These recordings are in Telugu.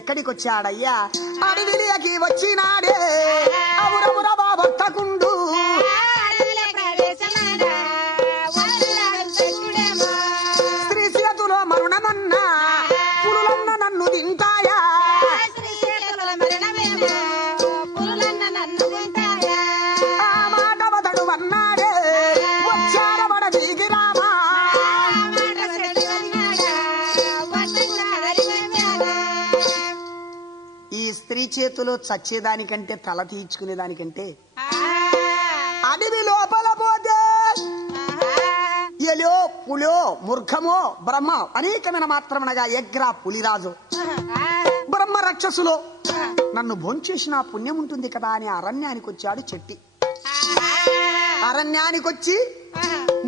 ఎక్కడికి వచ్చాడయ్యా? అడవిలోకి వచ్చినాడే అవురవుర భక్తకుండు స్త్రీ చేతులో మరుణమన్నా పులులన్న నన్ను తింటాయా? ఆ మాట వదడు అన్నాడే వచ్చారబడ దిగిరామా. ఈ స్త్రీ చేతిలో చచ్చేదానికంటే తల తీర్చుకునేదానికంటే అడవి లోపల పోతే ఎలో పులో మృగమో బ్రహ్మ అనేకమైన మాత్రమనగా ఎగ్ర పులిరాజు బ్రహ్మ రక్షసులో నన్ను భోంచేసిన పుణ్యం ఉంటుంది కదా అని అరణ్యానికి వచ్చాడు చెట్టి. అరణ్యానికి వచ్చి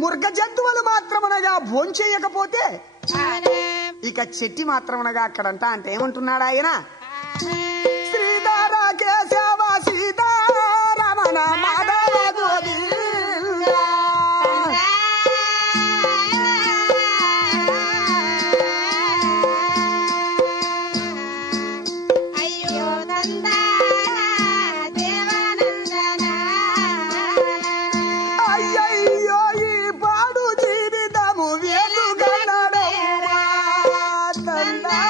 మృగ జంతువులు మాత్రమనగా భోంచేయకపోతే ఇక చెట్టి మాత్రమనగా అక్కడంట అంటే ఏమంటున్నాడు ఆయన? శ్రీధర కేశవ సీతారమణ మాధవ గోవింద. అయ్యయ్యో ఈ పాడు జీవితము వెలుగనడేరా తందా.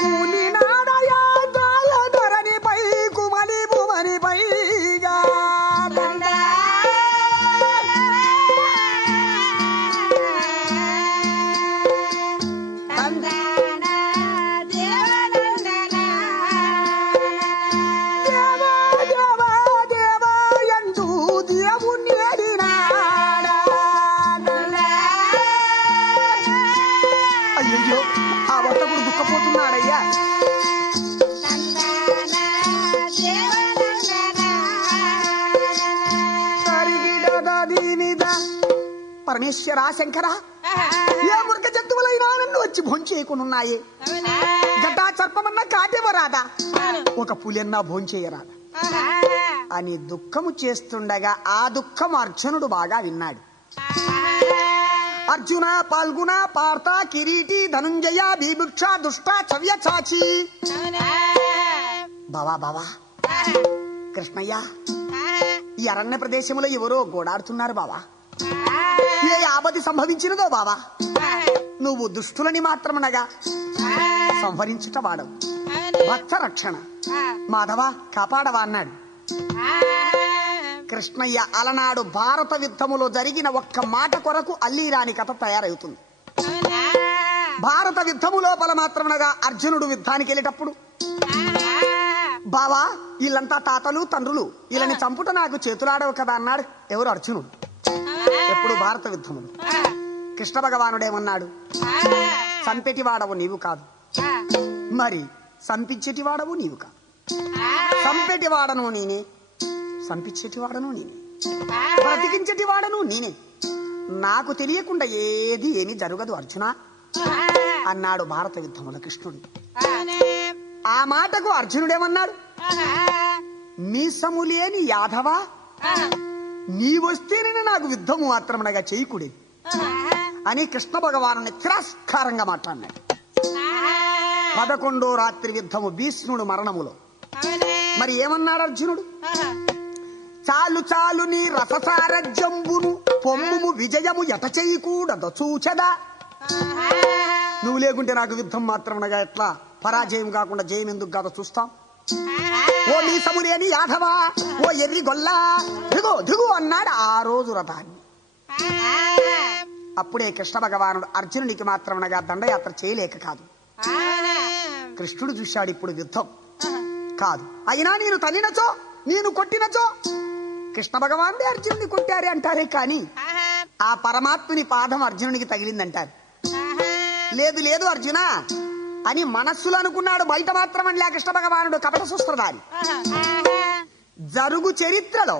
కూలినాడయా దాయ ధరణిపై కుమలి భువని పైగా తందా. అయ్యో ఆ వర్తకుడు దుఃఖపోతున్నాడయ్యా. పరమేశ్వర శంకర ఏ మృగ జంతువులైనా నన్ను వచ్చి భోంచేయకున్నాయి. గడ్డా చర్పమన్నా కాటేవరాదా, ఒక పులెన్నా భోంచేయరాదా అని దుఃఖము చేస్తుండగా ఆ దుఃఖం అర్జునుడు బాగా విన్నాడు. అర్జున పాల్గుణ పార్థ కిరీటి ధనుంజయ బీభుక్ష దుష్ట చవ్య చాచి. బావా బావా కృష్ణయ్య, ఈ అరణ్య ప్రదేశంలో ఎవరో గోడాడుతున్నారు బావా. ఏ ఆపద సంభవించినదో బావా, నువ్వు దుష్టులని మాత్రమనగా సంహరించుట వాడవు, భక్త రక్షణ మాధవ కాపాడవా అన్నాడు. కృష్ణయ్య అలనాడు భారత యుద్ధములో జరిగిన ఒక్క మాట కొరకు అల్లీరాని కథ తయారవుతుంది. భారత యుద్ధము లోపల మాత్రమనగా అర్జునుడు యుద్ధానికి వెళ్ళేటప్పుడు బావా వీళ్ళంతా తాతలు తండ్రులు, వీళ్ళని చంపుట నాకు చేతులాడవు కదా అన్నాడు. ఎవరు? అర్జునుడు. ఎప్పుడు భారత యుద్ధములు కృష్ణ భగవానుడేమన్నాడు? చంపెటి వాడవు నీవు కాదు, మరి సంపించేటి వాడవు నీవు కాదు. సంపెటి వాడను నేనే, సంపించేటి వాడను నేనే, బ్రతికించేటి వాడను నేనే. నాకు తెలియకుండా ఏమీ జరగదు అర్జున అన్నాడు భారత యుద్ధముల కృష్ణుడు. ఆ మాటకు అర్జునుడేమన్నాడు? మీసము లేని యాదవ, నీవొస్తేనే నాకు యుద్ధము మాత్రమనగా చేయకూడదు అని కృష్ణ భగవాను తిరస్కారంగా మాట్లాడినాడు. 11వ రాత్రి యుద్ధము భీష్ముడు మరణములో మరి ఏమన్నాడు అర్జునుడు? చాలు చాలు నీ రససార జంబును పొమ్ము విజయము ఎట చేయకూడదు చూచదా. నువ్వు లేకుంటే నాకు యుద్ధం మాత్రమనగా ఎట్లా పరాజయం కాకుండా జయం ఎందుకు కాదో చూస్తాం. ఓ మీసము లేని యాదవా, ఓ ఎర్రి గొల్లా, దిగు దిగు అన్నాడు ఆ రోజు రథాన్ని. అప్పుడే కృష్ణ భగవానుడు అర్జునునికి మాత్రమనగా దండయాత్ర చేయలేక కాదు, కృష్ణుడు చూశాడు ఇప్పుడు యుద్ధం కాదు. అయినా నేను తల్లినచో నేను కొట్టినచో కృష్ణ భగవానుడే అర్జునుని కొట్టారే అంటారే కానీ ఆ పరమాత్ముని పాదం అర్జునునికి తగిలిందంటారు. లేదు లేదు అర్జున అని మనస్సులో అనుకున్నాడు, బయట మాత్రం అనలే కృష్ణ భగవానుడు కపట సుస్త్రధారి. జరుగు చరిత్రలో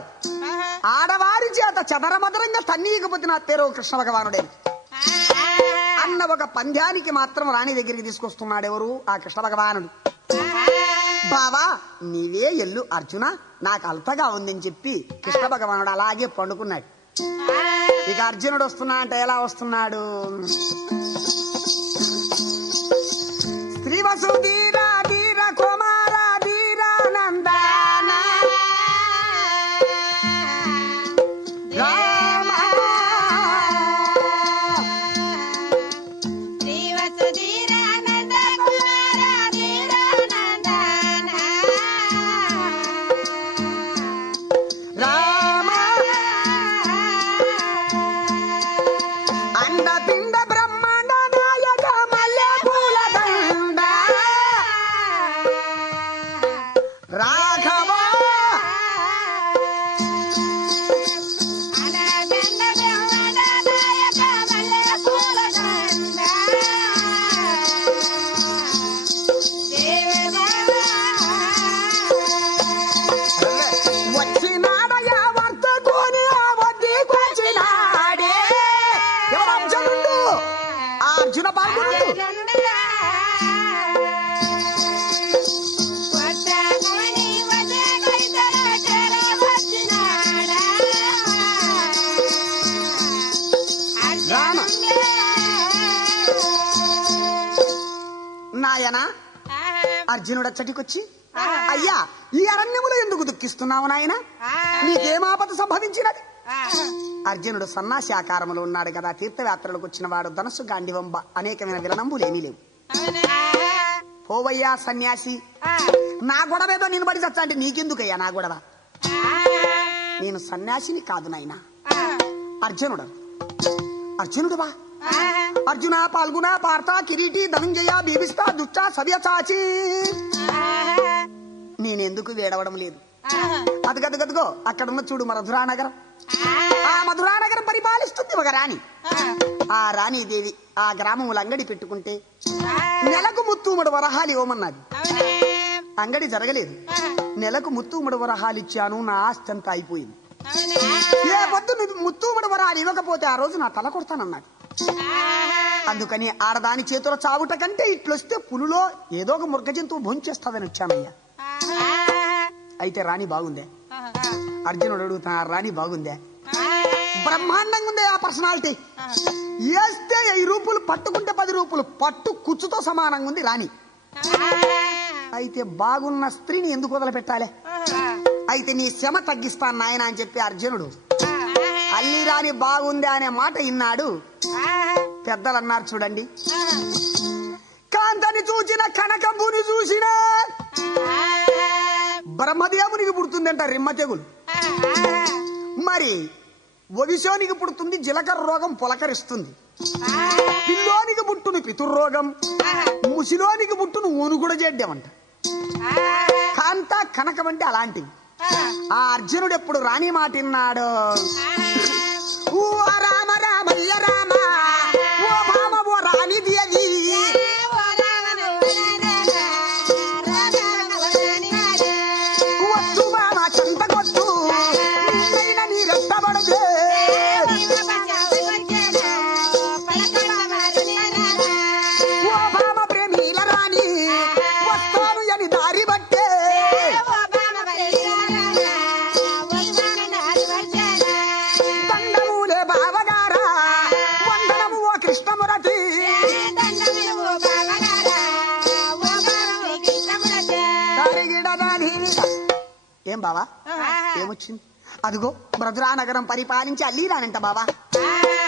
ఆడవారి చేత చదరమదరంగా తన్నీయకపోతే నా పేరు కృష్ణ భగవానుడే అన్న ఒక పంద్యానికి మాత్రం రాణి దగ్గరికి తీసుకొస్తున్నాడు. ఎవరు? ఆ కృష్ణ భగవానుడు. బావా నీవే ఎల్లు అర్జున, నాకు అల్పగా ఉందని చెప్పి కృష్ణ భగవానుడు అలాగే పండుకున్నాడు. ఇక అర్జునుడు వస్తున్నా అంటే ఎలా వస్తున్నాడు? శ్రీవసు ధీరా ధీర కుమార ధీరా నందన రామ శ్రీవసు ధీరా నంద కుమార ధీరా నందన రామ అండపిండ బ్రహ్మాండ నాయక మల్లె పూల దండ రాఘవ అనగండ బ్రహ్మణ నాయక మల్లె పూల దండ వచ్చినాడయా వర్తకుని ఆ వద్దకు వచ్చినాడే. ఎవరు అర్జునుడు? ఆ అర్జున పాల్గొనుడు. నాయన అర్జునుడు అచ్చటికొచ్చి, అయ్యా ఈ అరణ్యములో ఎందుకు దుఃఖిస్తున్నావు నాయన? నీకేమాపద సంభవించినది? అర్జునుడు సన్నాసి ఆకారములో ఉన్నాడు కదా. తీర్థయాత్రలకు వచ్చిన వాడు ధనస్సు గాండివంబ అనేకమైన విలనంబులేమీ లేవు. పోవయ్యా సన్యాసి, నా గొడవేదో నేను పడి చచ్చా అంటే నీకెందుకయ్యా నా గొడవ? నేను సన్యాసిని కాదు నాయన. అర్జునుడువా? అర్జున పాల్గొన పార్థ కిరీటి ధనంజయ బీభిష్ట దుష్ట సవ్యసాచి. నేనెందుకు వేడవడం లేదు? అదిగదిగదిగో అక్కడున్న చూడు మధురానగరం. ఆ మధురానగరం పరిపాలిస్తుంది ఒక రాణి. ఆ రాణీదేవి ఆ గ్రామముల అంగడి పెట్టుకుంటే నెలకు 3 వరహాలు ఇవ్వమన్నది. అంగడి జరగలేదు. నెలకు 3 వరహాలు ఇచ్చాను, నా ఆస్తి అంతా అయిపోయింది. ఏ పొద్దు 3 వరహాలు ఇవ్వకపోతే ఆ రోజు నా తల కొడతానన్నాడు. అందుకని ఆడదాని చేతుల చావుట కంటే ఇట్లొస్తే పులులో ఏదో ఒక మృగ జంతువు భోంచేస్తాదని వచ్చానయ్యా. అయితే రాణి బాగుందే? అర్జునుడు అడుగుతున్నా, రాణి బాగుందే? బ్రహ్మాండంగా ఉందే ఆ పర్సనాలిటీ. వేస్తే 5 రూపులు, పట్టుకుంటే 10 రూపులు, పట్టు కుచ్చుతో సమానంగా ఉంది రాణి. అయితే బాగున్న స్త్రీని ఎందుకు వదిలిపెట్టాలి? అయితే నీ శ్రమ తగ్గిస్తాను నాయన అని చెప్పి అర్జునుడు అల్లి రాణి బాగుంది అనే మాట విన్నాడు. పెద్దలు అన్నారు చూడండి, కాంతని చూసిన కనకంబుని చూసిన బ్రహ్మదేవునికి పుడుతుందంట రిమ్మ తెగులు. మరి ఒవిశోనికి పుడుతుంది జీలకర్ర రోగం, పులకరిస్తుంది. పిల్లోనికి పుట్టును పితుర్రోగం, ముసిలోనికి పుట్టును ఊనుగుడ చేద్దామంట. కాంత కనకం అంటే అలాంటివి. ఆ అర్జునుడు ఎప్పుడు రాణి మాట విన్నాడు, ఓ రామ రామయ్య రామ, ఓ భామ ఓ రాణి దేవి, వద్దు మామ చెంతకొద్దు నీరైన నీ రెట్టబడదే, ఓ భామ ప్రేమీల రాణి వస్తాను అని దారి బట్టే, దండములే బావగారా వందనము ఓ కృష్ణమురటి. ఏం బావా ఏమొచ్చింది? అదిగో మధురానగరం పరిపాలించి అల్లి రానంట బావా.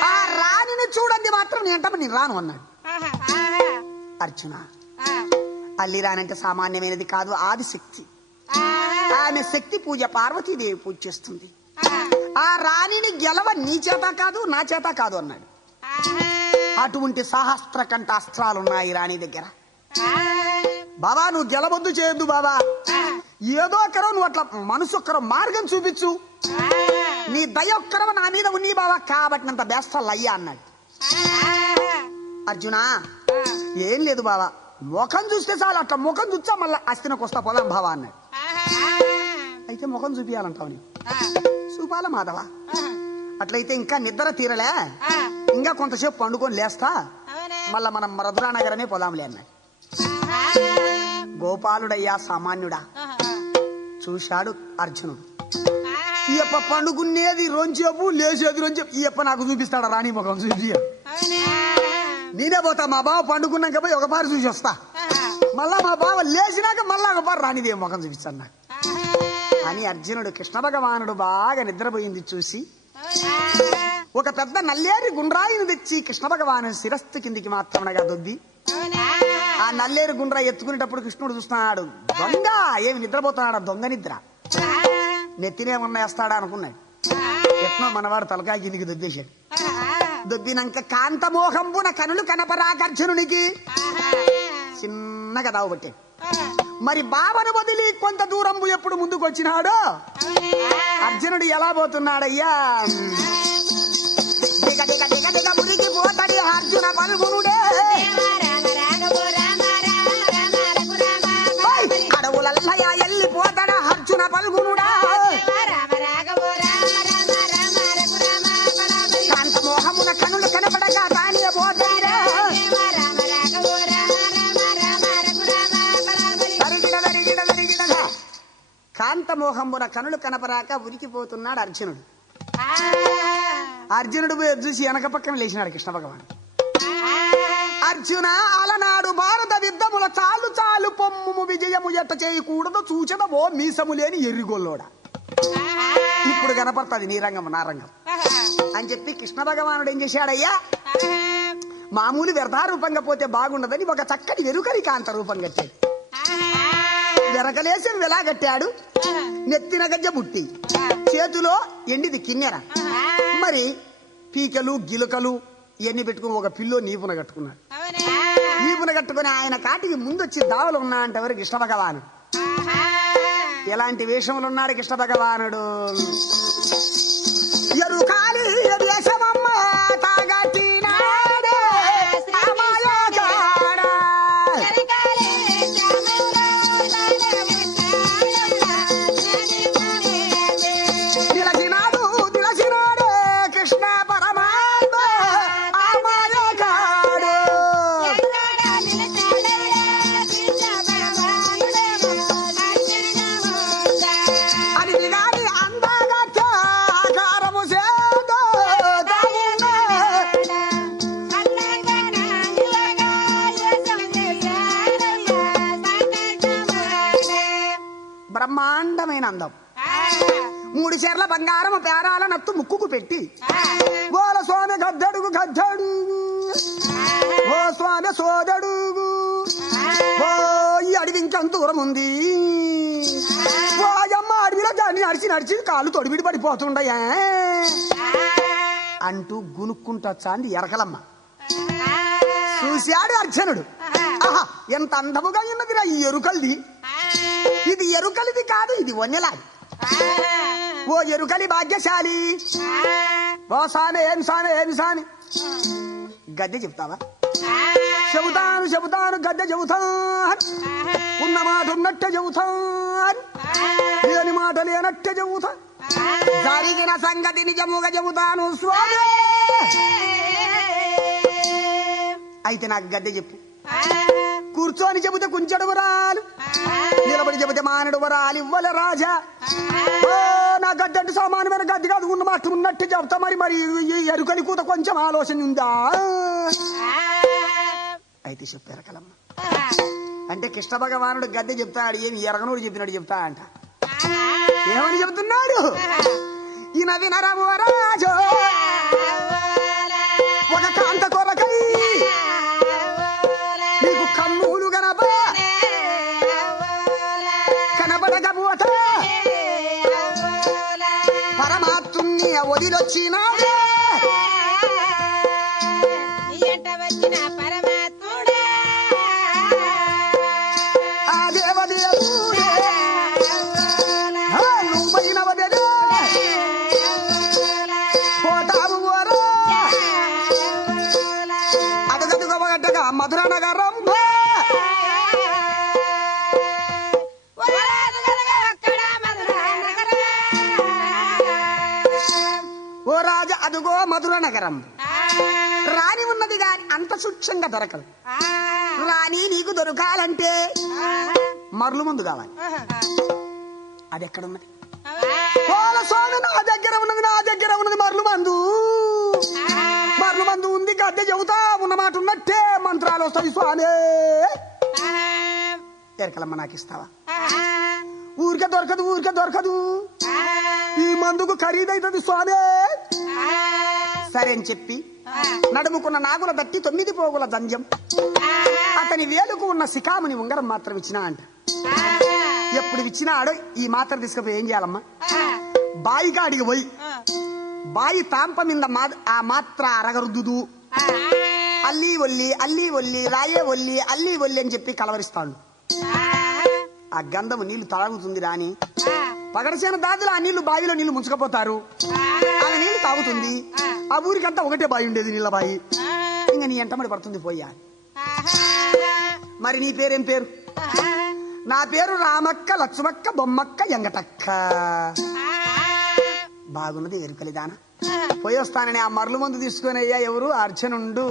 ఆ రాణిని చూడండి మాత్రం నేను రాను అన్నాడు. అర్జున, అల్లి రానంటే సామాన్యమైనది కాదు, ఆదిశక్తి. ఆమె శక్తి పూజ పార్వతీదేవి పూజ చేస్తుంది. ఆ రాణిని గెలవ నీ చేత కాదు, నా చేత కాదు అన్నాడు. అటువంటి సహస్ర కంఠ అస్త్రాలున్నాయి రాణి దగ్గర. బాబా నువ్వు గెలవద్దు, చేయొద్దు బాబా, ఏదో ఒక్కరో నువ్వు అట్లా మనసు ఒక్కరో మార్గం చూపించు, నీ దయ ఒక్కరో నా మీద ఉంది బాబా, కాబట్టి నంత బేస్తాలు అయ్యా అన్నాడు. అర్జున ఏం లేదు బాబా, ముఖం చూస్తే చాలు, అట్లా ముఖం చూచా మళ్ళీ అస్థినకు వస్తా పోదాం బావా అన్నాడు. అయితే ముఖం చూపియాలంటావు నీ చూపాల మాధవ. అట్లయితే ఇంకా నిద్ర తీరలే, ఇంకా కొంతసేపు పండుకొని లేస్తా, మళ్ళా మనం మధురానగరమే పోదాంలే అన్నాడు. గోపాలుడయ్యా సామాన్యుడా చూశాడు అర్జునుడు. ఈయప్ప పండుకునేది రొంచేపు లేచేది రొంచేపు. ఈయప్ప నాకు చూపిస్తాడా రాణి ముఖం చూసి? నేనే పోతా, మా బావ పండుకున్నాక పోయి ఒకపారి చూసి వస్తా. మళ్ళా మా బావ లేచినాక మళ్ళా ఒకపారి రాణిదేవి ముఖం చూపిస్తాను నాకు అని అర్జునుడు. కృష్ణ భగవానుడు బాగా నిద్రపోయింది చూసి ఒక పెద్ద నల్లేరు గుండ్రాయిని తెచ్చి కృష్ణ భగవాను శిరస్సు కిందికి మాత్రమనగా దొబ్బి ఆ నల్లేరు గుండ్రా ఎత్తుకునేటప్పుడు కృష్ణుడు చూస్తున్నాడు. దొంగ ఏమి నిద్రపోతున్నాడు, దొంగ నిద్ర. నెత్తినేమన్నా వేస్తాడా అనుకున్నాడు. ఎట్నో మనవాడు తలకాయ కిందికి దొబ్బేశాడు. దొబ్బినాక కాంతమోహంబున కనులు కనపరాకర్జునునికి చిన్నగా దావబట్టాడు. మరి బావను వదిలి కొంత దూరం ఎప్పుడు ముందుకు వచ్చినాడో అర్జునుడు ఎలా పోతున్నాడయ్యా? దిగ దిగ దిగ దిగ మురికి పోతాడు అర్జున పలుగునుడే. అడవులల్లయా ఎల్లిపోతాడా అర్జున పలుగునుడా. కాంతమోహమున కనులు కనపడక కాని పోతాడా. కాంతమోహంబున కనులు కనపరాక ఉరికిపోతున్నాడు అర్జునుడు. అర్జునుడు చూసి వెనక పక్కన లేచినాడు కృష్ణ భగవాన్. అర్జున అలనాడు భారత యుద్ధముల చాలు చాలు పొమ్ము విజయము ఎట్ట చేయకూడదు చూచదవో మీసము లేని ఎర్రిగొల్లోడా. ఇప్పుడు కనపడుతుంది నీ రంగం నా రంగం అని చెప్పి కృష్ణ భగవానుడు ఏం చేశాడయ్యా? మామూలు వ్యర్థారూపంగా పోతే బాగుండదని ఒక చక్కటి వెరుకలి కాంత రూపం కట్టాడు. వెరకలేసి వెలాగట్టాడు. నెత్తిన గజ్జ బుట్టి, చేతిలో ఎండిది కిన్నెర, మరి పీకలు గిలుకలు ఇవన్నీ పెట్టుకుని ఒక పిల్లో నీపున కట్టుకున్నాడు. నీపున కట్టుకుని ఆయన కాటికి ముందొచ్చి దావలు ఉన్నా అంటవారు కృష్ణ భగవానుడు. ఎలాంటి వేషములు ఉన్నాడు కృష్ణ భగవానుడు? ఎరుకాలి వేషమమ్మ తాగట్టినాడే అమాయగాడా. దిలసినాడు దిలసినాడే కృష్ణ పరమాత్మ అమాయగాడు. అది దిగాలి అందగట్ట ఆకారము సేదో బ్రహ్మాండమైన అందం. 3 చీరల బంగారం పేరాల నత్తు ముక్కుకు పెట్టి ఓల స్వామి గద్దడుగు గద్దడు ఓ స్వామి సోదడుగు ఓ ఈ అడవి ఇంకా దూరం ఉంది ఓ అమ్మ అడవిలో దాన్ని నడిచి నడిచి కాళ్ళు తొడిబిడి పడిపోతుండయా అంటూ గునుక్కుంటా చాంది ఎరకలమ్మ. చూశాడు అర్జునుడు. ఆహా ఎంత అందముగా ఉన్నదిరా ఈ ఎరుకలిది. ఇది ఎరుకలిది కాదు, ఇది వన్నెలాది. ఓ ఎరుకలి భాగ్యశాలి. ఓ సామి ఏం సామి ఏం సామి గద్దె చెప్తావా? చెబుతాను చెబుతాను గద్దె చెబుతాను. ఉన్న మాట ఉన్నట్టే చెబుతాను, లేని మాట లేనట్టే చెబుతాను. జరిగిన సంగతి నిజముగా చెబుతాను స్వామి. అయితే నాకు గద్దె చెప్పు. కూర్చొని చెబితే కుంచెడువరాలు, నిలబడి చెబితే మానడువరాలు ఇవ్వలే రాజా. ఓ నా గద్దె అంటే సామాన్యమైన గద్దె కాదు, ఉన్న మాట ఉన్నట్టు చెబుతా. మరి మరి ఈ ఎరుకని కూత కొంచెం ఆలోచన ఉందా? అయితే చెప్పారు కలమ్మ. అంటే కృష్ణ భగవానుడు గద్దె చెప్తాడు. ఏమి ఎరగనూరు చెప్పినట్టు చెప్తా అంట. ఏమని చెబుతున్నాడు? ఈయన వినరము రాజు ఒక కాంత కొరకై నీకు కన్నులు కనబడకపోతే పరమాత్ముని వదిలొచ్చినాడే. ఆ దేవదేవుడే నువ్వైన వదలే పోతావు ఓరా. అడుగడుగొగటగా మధుర నగరం ఓ రాజా. అదుగో మధుర నగరం. రాణి ఉన్నది గాని అంత సూక్ష్మంగా దొరకదు. రాణి నీకు దొరకాలంటే మరలు మందు కావాలి. అది ఎక్కడ ఉన్నది? ఓల స్వామి నా దగ్గర ఉన్నది, నా దగ్గర ఉన్నది మరలు మందు. మరలు మందు ఉంది, గద్దె చెబుతా ఉన్నమాట ఉన్నట్టే మంత్రాలు వస్తాయి స్వామి. ఎరకలమ్మ నాకు ఇస్తావా? ఊరికే దొరకదు, ఊరికే దొరకదు. ఈ మందుకు ఖరీదైతుంది స్వామి. సరే అని చెప్పి నడుముకున్న నాగుల బట్టి 9 పోగుల దంజం, అతని వేలుకు ఉన్న శిఖాముని ఉంగరం మాత్రం ఇచ్చినా అంట. ఎప్పుడు ఇచ్చినాడో ఈ మాత్ర తీసుకుపోయి ఏం చేయాలమ్మా? బాయి కాడికి పోయి బాయి తాంప మీద ఆ మాత్ర అరగరుద్దు, అల్లి ఒల్లి అల్లి ఒల్లి రాయే ఒల్లి అల్లి ఒల్లి అని చెప్పి కలవరిస్తాడు. ఆ గంధము నీళ్లు తాగుతుంది రాని. పగడసేన దాదులు ఆ నీళ్లు బావిలో నీళ్లు ముంచుకపోతారు. ఆమె నీళ్లు తాగుతుంది. ఆ ఊరికంతా ఒకటే బావి ఉండేది, నీళ్ళ బాయి. ఇంకా నీ ఎంటమడి పడుతుంది పోయా. మరి నీ పేరేం పేరు? నా పేరు రామక్క లక్ష్మక్క బొమ్మక్క ఎంగటక్క. బాగున్నది ఎరుకలిదాన. పోయి వస్తానని ఆ మరలు మందు తీసుకొని అయ్యా ఎవరు అర్చనుండు.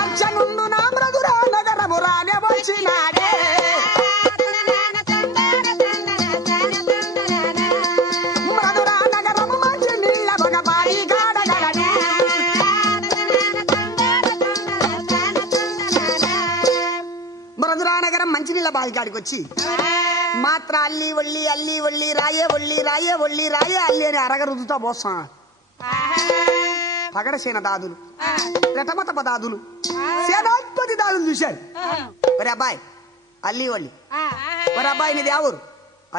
అర్చనుండు నా మృదురా నగరము రానే వచ్చినాడే. మధురా నగరము మంచి నీళ్ళ బగబాయి గాడగలనే. మధురా నగరం మంచినీళ్ళ బావి కాడికి వచ్చి మాత్ర అల్లి ఒళ్ళి అల్లి ఒళ్ళి రాయే ఒళ్ళి రాయే ఒళ్ళి రాయే అల్లి అని అరగ రుద్దుతా పోసా. పగడసేన దాదులు, రెటమత పదాదులు, సేనాధిపతి దాదులు చూశారు. ఒరే అబ్బాయి అల్లి ఒళ్ళి, ఒరే అబ్బాయి నీది ఎవరు?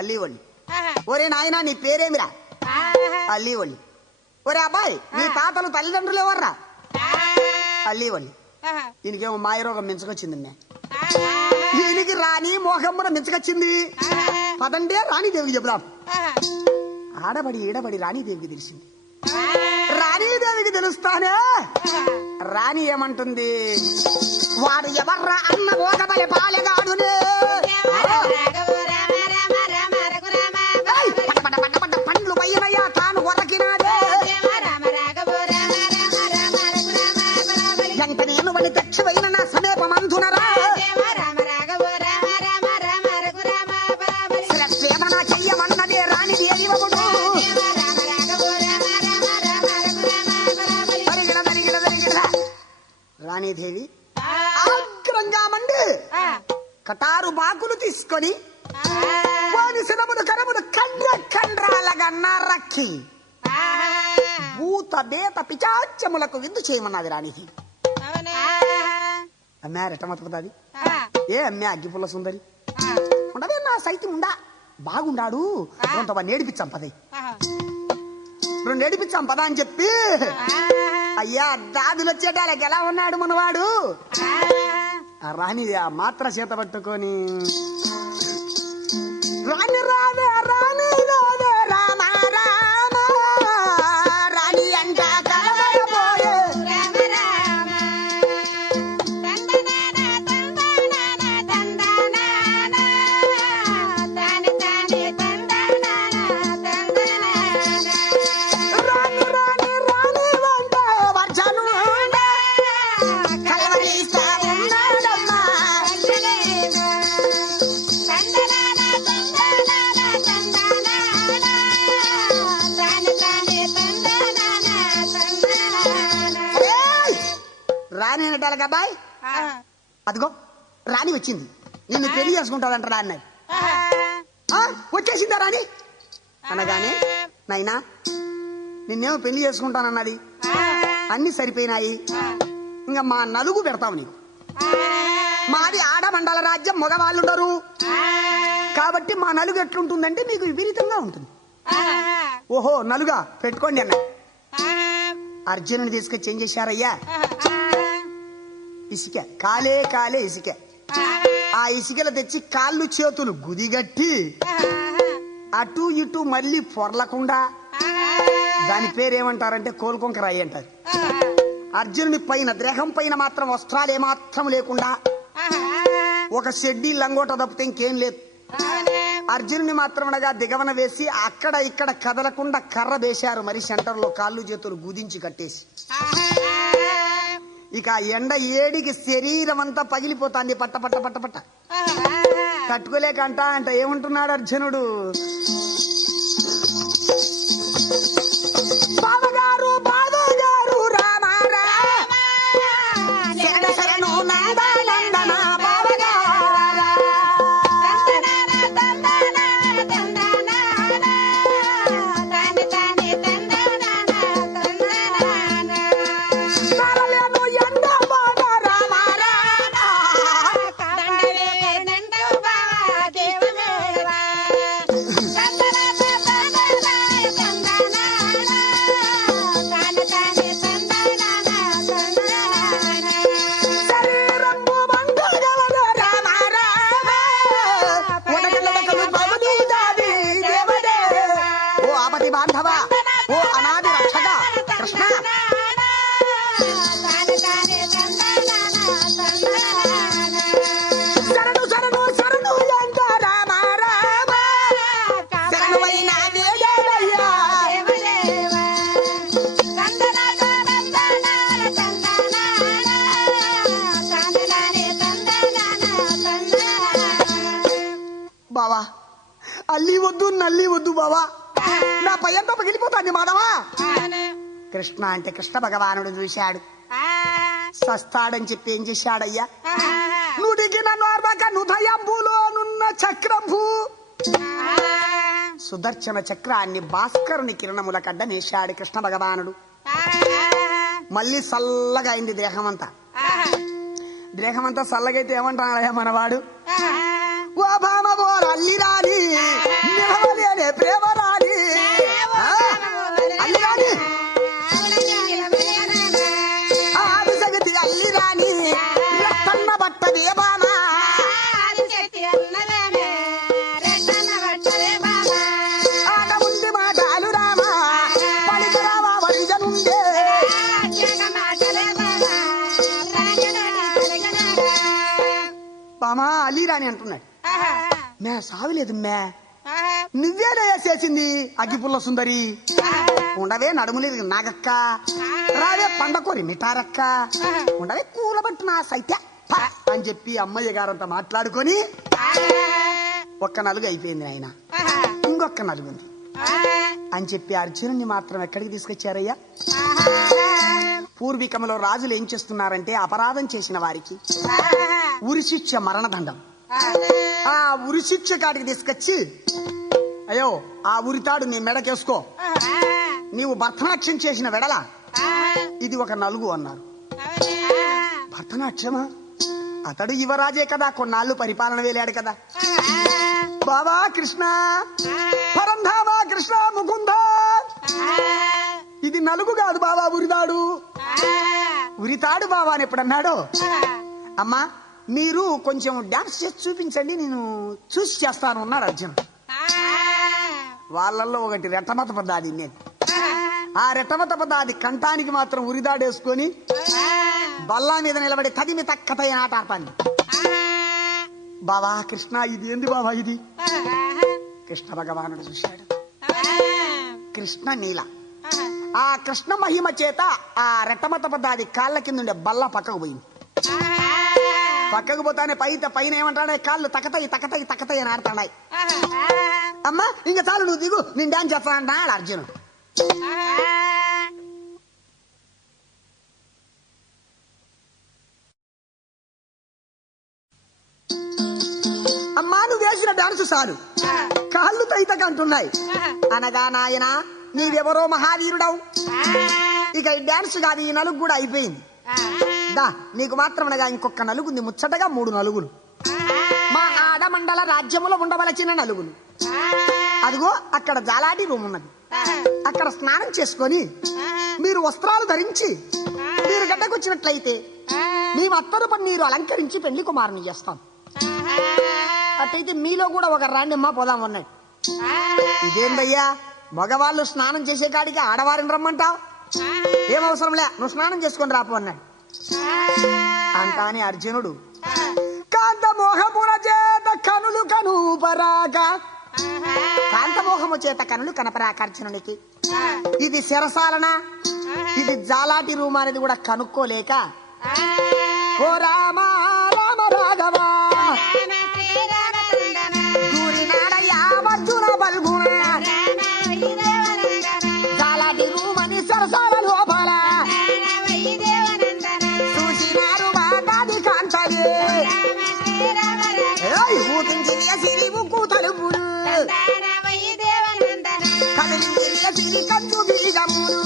అల్లి ఒళ్ళి. ఒరే నాయనా నీ పేరేమిరా? అల్లి ఒళ్ళి. ఒరే అబ్బాయి నీ తాతలు తల్లిదండ్రులు ఎవర్రా? అల్లి ఒళ్ళి. దీనికేమో మాయరోగం మించుకొచ్చింది. దీనికి రాణి మోహమ్మన మించుకొచ్చింది. పదండే రాణీదేవికి చెబుదాం. ఆడబడి ఈడబడి రాణీదేవికి తెలిసింది. రాణీదేవికి తెలుస్తానే రాణి ఏమంటుంది? వాడు ఎవర్రా అన్న ఓగబలి పాలెగాడునే. పండ్లు పయ్యనయ్యా తాను కొరకినాడే. ఎంత నేను వని దక్షమైన నా సమీపమంధునరా. సేవన చెయ్యమన్నదే రాణిదేవి ఒకడు. రాణీదేవి ఆగ్రంగా మండి కటారు బాకులు తీసుకొని సినమును కరమును కండ్ర కండ్రాలగా నరక్కి భూత బేత పిచాచములకు విందు చేయమన్నది రాణికి. అమ్మా రెట్టమతది ఏ అమ్మే అగ్గిపుల్ల సుందరి ఉండవే నా సైతం ఉండా బాగుండాడు. కొంతమంది నేడిపించాం పదే, 2 నేడిపించాం పదా అని చెప్పి అయ్యా దాదులు వచ్చేటాలకి ఎలా ఉన్నాడు మనవాడు? ఆ రాణి ఆ మాత్ర చేత పట్టుకొని రాణి రాదే రాణి రాదే రామ రామ రాణి అంట కలవరపోయే. రాణి అనటాలకి అబ్బాయి అదిగో రాణి వచ్చింది, నిన్ను పెళ్లి చేసుకుంటాడంటారా అన్నాడు. వచ్చేసిందా రాణి అనగానే నైనా నిన్నేమో పెళ్లి చేసుకుంటానన్నది, అన్ని సరిపోయినాయి, ఇంకా మా నలుగు పెడతావు నీకు. మాది ఆడమండల రాజ్యం, మగవాళ్ళు ఉండరు కాబట్టి మా నలుగు ఎట్లుంటుందంటే మీకు విపరీతంగా ఉంటుంది. ఓహో నలుగా పెట్టుకోండి అన్న. అర్జునుని తీసుకొచ్చి ఏం చేశారయ్యా? ఇసుక కాలే కాలే ఇసుక. ఆ ఇసుకలు తెచ్చి కాళ్ళు చేతులు గుదిగట్టి అటు ఇటు మళ్ళీ పొరలకుండా దాని పేరేమంటారంటే కోలుకొంకరాయి అంటారు. అర్జునుని పైన దేహం పైన మాత్రం వస్త్రాలు ఏమాత్రం లేకుండా ఒక షెడ్డీ లంగోట తప్పితే ఇంకేం లేదు. అర్జునుని మాత్రమనగా దిగవన వేసి అక్కడ ఇక్కడ కదలకుండా కర్ర వేశారు. మరి సెంటర్లో కాళ్ళు చేతులు గుదించి కట్టేసి. ఇక ఎండ ఏడికి శరీరం అంతా పగిలిపోతాంది. పట్ట పట్ట పట్ట పట్ట తట్టుకోలేక అంట ఏమంటున్నాడు అర్జునుడు, బావగారు బావగారు రామారా శరణ శరణు నందనందన బావగారా తరలేను ఎండ బావ రామారా శరీరంబు మంగళగల రామారా ఉడకలడకలు పగులు దాది దేవదేవ. ఓ ఆపతి బాంధవ, ఓ అనాది రక్షక కృష్ణ, శరణు శరణు శరణు ఎంద రామారా శరణువైన వేదేవయ్యా. బావా అల్లి వద్దు నల్లి వద్దు బావా, నా పై అంతా పగిలిపోతాంది మాధవా. కృష్ణ అంటే కృష్ణ భగవానుడు చూశాడు, సస్తాడని చెప్పి ఏం చేశాడయ్యా, నుడికి నన్ను అర్వక నుదయంబులోనున్న చక్రంభూ సుదర్శన చక్రాన్ని భాస్కరుని కిరణముల కడ్డనేశాడు కృష్ణ భగవానుడు. మళ్ళీ చల్లగా అయింది దేహమంతా. దేహమంతా చల్లగైతే ఏమంటాడయ్యా మనవాడు, ఓ భామ ఓ అల్లి రాని నిలవలేనే ప్రేమ రాని అల్లి రాని ఆదిశక్తి అల్లి రాని రత్తన్న బట్ట దేవామా ఆట ఉంది మాటలు రామా పలికరావా వరిజనుండే. బామా అల్లి రాని అంటున్నాడు, మే సావిలేదు మే, నువ్వేనే చేసింది అగ్గిపుల్ల సుందరి, ఉండవే నడుములేదు నాగక్క, రావే పండకోరి మిఠారక్క, ఉండవే కూలబట్టు నా సైత్య అని చెప్పి అమ్మయ్య గారంతా మాట్లాడుకొని ఒక్క నలుగు అయిపోయింది. ఆయన ఇంకొక నలుగుంది అని చెప్పి అర్జునుని మాత్రం ఎక్కడికి తీసుకొచ్చారయ్యా, పూర్వీకంలో రాజులు ఏం చేస్తున్నారంటే అపరాధం చేసిన వారికి ఉరిశిక్ష మరణదండం, ఆ ఉరిశిక్ష కాటికి తీసుకొచ్చి, అయ్యో ఆ ఉరితాడు నీ మెడకేసుకో, నీవు భరతనాట్యం చేసిన వెడల ఇది ఒక నలుగు అన్నారు. భరతనాట్యమా, అతడు యువరాజే కదా, కొన్నాళ్ళు పరిపాలన వేలాడు కదా. బాబా కృష్ణ పరంధామా కృష్ణ ముకుంద, ఇది నలుగు కాదు బాబా ఉరితాడు, ఉరితాడు బాబా అని ఎప్పుడన్నాడో, అమ్మా మీరు కొంచెం డాన్స్ చేసి చూపించండి, నేను చూసి చేస్తాను అన్నాడు అర్జున్. వాళ్ళల్లో ఒకటి రెట్టమత పద్దాది, ఆ రెట్టమత పద్దాది కంఠానికి మాత్రం ఉరిదాడేసుకొని బల్లా మీద నిలబడి కదిమి తక్కతయ్య ఆట ఆడతాను. బాబా కృష్ణ ఇది ఏంది బాబా ఇది? కృష్ణ భగవానుడు చూశాడు, కృష్ణ నీల, ఆ కృష్ణ మహిమ చేత ఆ రెట్టమత పద్దాది కాళ్ళ కింద ఉండే బల్ల పక్కకు పోయింది. పక్కకు పోతానే పైన ఏమంటాడే, కాళ్ళు తకతయ్యి తకతయ్యి తకతయ్యి అని ఆడుతున్నాయి. అమ్మా ఇంకా చాలు నువ్వు దిగు, నేను డాన్స్ చేస్తా అంటాడు అర్జునుడు. అమ్మా నువ్వు వేసిన డాన్స్ చాలు, కాళ్ళు తైతక అంటున్నాయి. అనగా నాయన నీవెవరో మహావీరుడవు, ఇక ఈ డాన్స్ కాదు ఈ నలుగు కూడా అయిపోయింది. దా నీకు మాత్రమనగా ఇంకొక నలుగుంది, ముచ్చటగా 3 నలుగులు, మా ఆడమండల రాజ్యములో ఉండవలసిన నలుగులు. అదిగో అక్కడ జాలాటి రూమ్ ఉన్నది, అక్కడ స్నానం చేసుకొని మీరు వస్త్రాలు ధరించి మీరు గడ్డకొచ్చినట్లయితే మేము అత్తరు పన్నీరు అలంకరించి పెళ్లి కుమారుని చేస్తాం. అట్టయితే మీలో కూడా ఒక రాండిమ్మా పోదాం అన్నాడు. ఇదేందయ్యా మగవాళ్ళు స్నానం చేసే కాడికి ఆడవారిని రమ్మంటావు, ఏమవసరంలే నువ్వు స్నానం చేసుకొని రాపు అన్నాడు. అంటాని అర్జునుడు కాంత మోహమున చేత కనులు కనుపరాక కాంతమోహము చేత కనులు కనపరాక అర్జునునికి ఇది శరసాలన ఇది జాలాటి రూమ్ అనేది కూడా కనుక్కోలేక ఓ రామ రామ రాఘవా దూరినాడయ్యా అర్జున బల్గుణ జాలాటి రూమ్ అని సరసాల లోపల చూసినారు బాగాది కాంతలే ఊపించి సిరి ఉక్కు తలుపులు కదిలించి సిరి కంచు బీగములు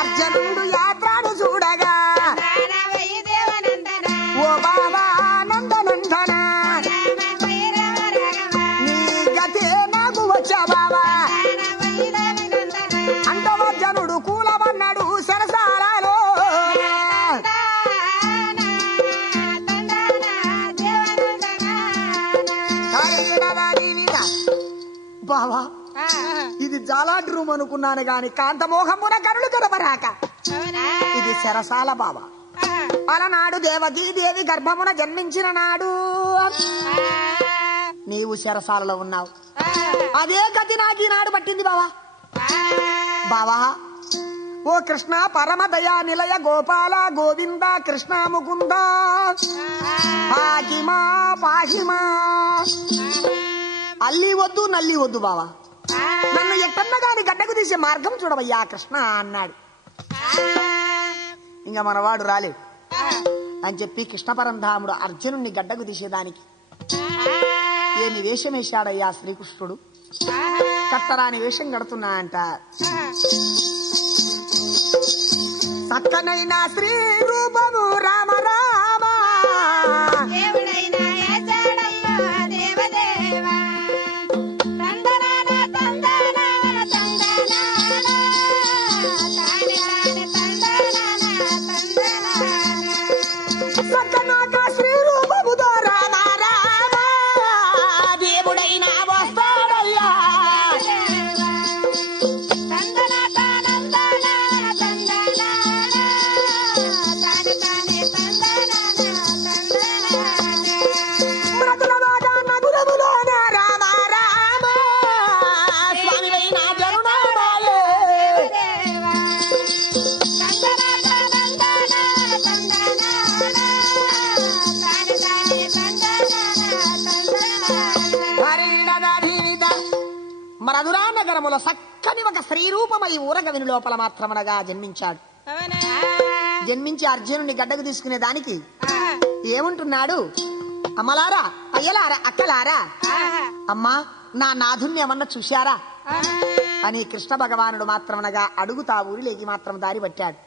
అర్జునుడు యాత్రను చూడగా ఓ బాబా నందనందన నీ గతే నాకు వచ్చా బాబా అంత అర్జునుడు కూలమన్నాడు సరసాలలో బావా ఇది జాలాటి రూమ్ అనుకున్నాను గాని కాంతమోహమున కరులు కనపరాక ఇది శరసాల బావ అలనాడు దేవకీ దేవి గర్భమున జన్మించిన నాడు నీవు శరసాలలో ఉన్నావు అదే గతి నాకు ఈనాడు పట్టింది బావా బావా ఓ కృష్ణ పరమ దయా నిలయ గోపాల గోవింద కృష్ణ ముకుంద పాహిమా పాహిమా అల్లి వద్దు నల్లి వద్దు బావా నన్ను ఎట్టన్నా గాని గడ్డకు తీసే మార్గం చూడవయ్యా కృష్ణ అన్నాడు. ఇంకా మనవాడు రాలేడు అని చెప్పి కృష్ణపరంధాముడు అర్జునుడిని గడ్డకు తీసేదానికి ఏమి వేషం వేశాడయ్యా శ్రీకృష్ణుడు కట్టరాని వేషం కడుతున్నా అంట. చక్కనైన శ్రీ రూపము రామ రామ మధురానగరములో చక్కని ఒక శ్రీరూపమై ఊరగవిని లోపల మాత్రమనగా జన్మించాడు. జన్మించి అర్జునుడిని గడ్డకు తీసుకునే దానికి ఏమంటున్నాడు, అమ్మలారా అయ్యలారా అక్కలారా అమ్మా నా నాథుణ్ణి ఏమన్నా చూశారా అని కృష్ణ భగవానుడు మాత్రమనగా అడుగుతా ఊరిలోకి మాత్రం దారి పట్టాడు.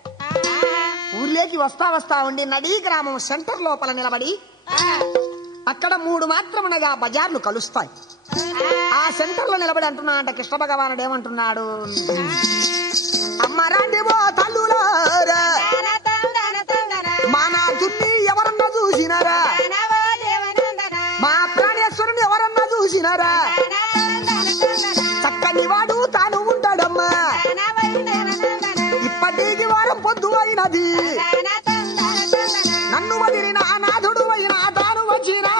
ఊరిలోకి వస్తా ఉండి నడీ గ్రామం సెంటర్ లోపల నిలబడి అక్కడ 3 మాత్రమనగా బజార్లు కలుస్తాయి. ఆ సెంటర్ లో నిలబడి అంటున్నా అంట కృష్ణ భగవానుడు ఏమంటున్నాడు, అమ్మరాండి ఓ తల్లులారా మా నాథుణ్ణి ఎవరన్నా చూసినారా, మా ప్రాణేశ్వరుని ఎవరన్నా చూసినారా, చక్కని వాడు తాను ఉంటాడమ్మా, ఇప్పటికి వారం పొద్దు అయినది, నన్ను వదిలిన నాథుడు అయినా తాను వచ్చినాడా,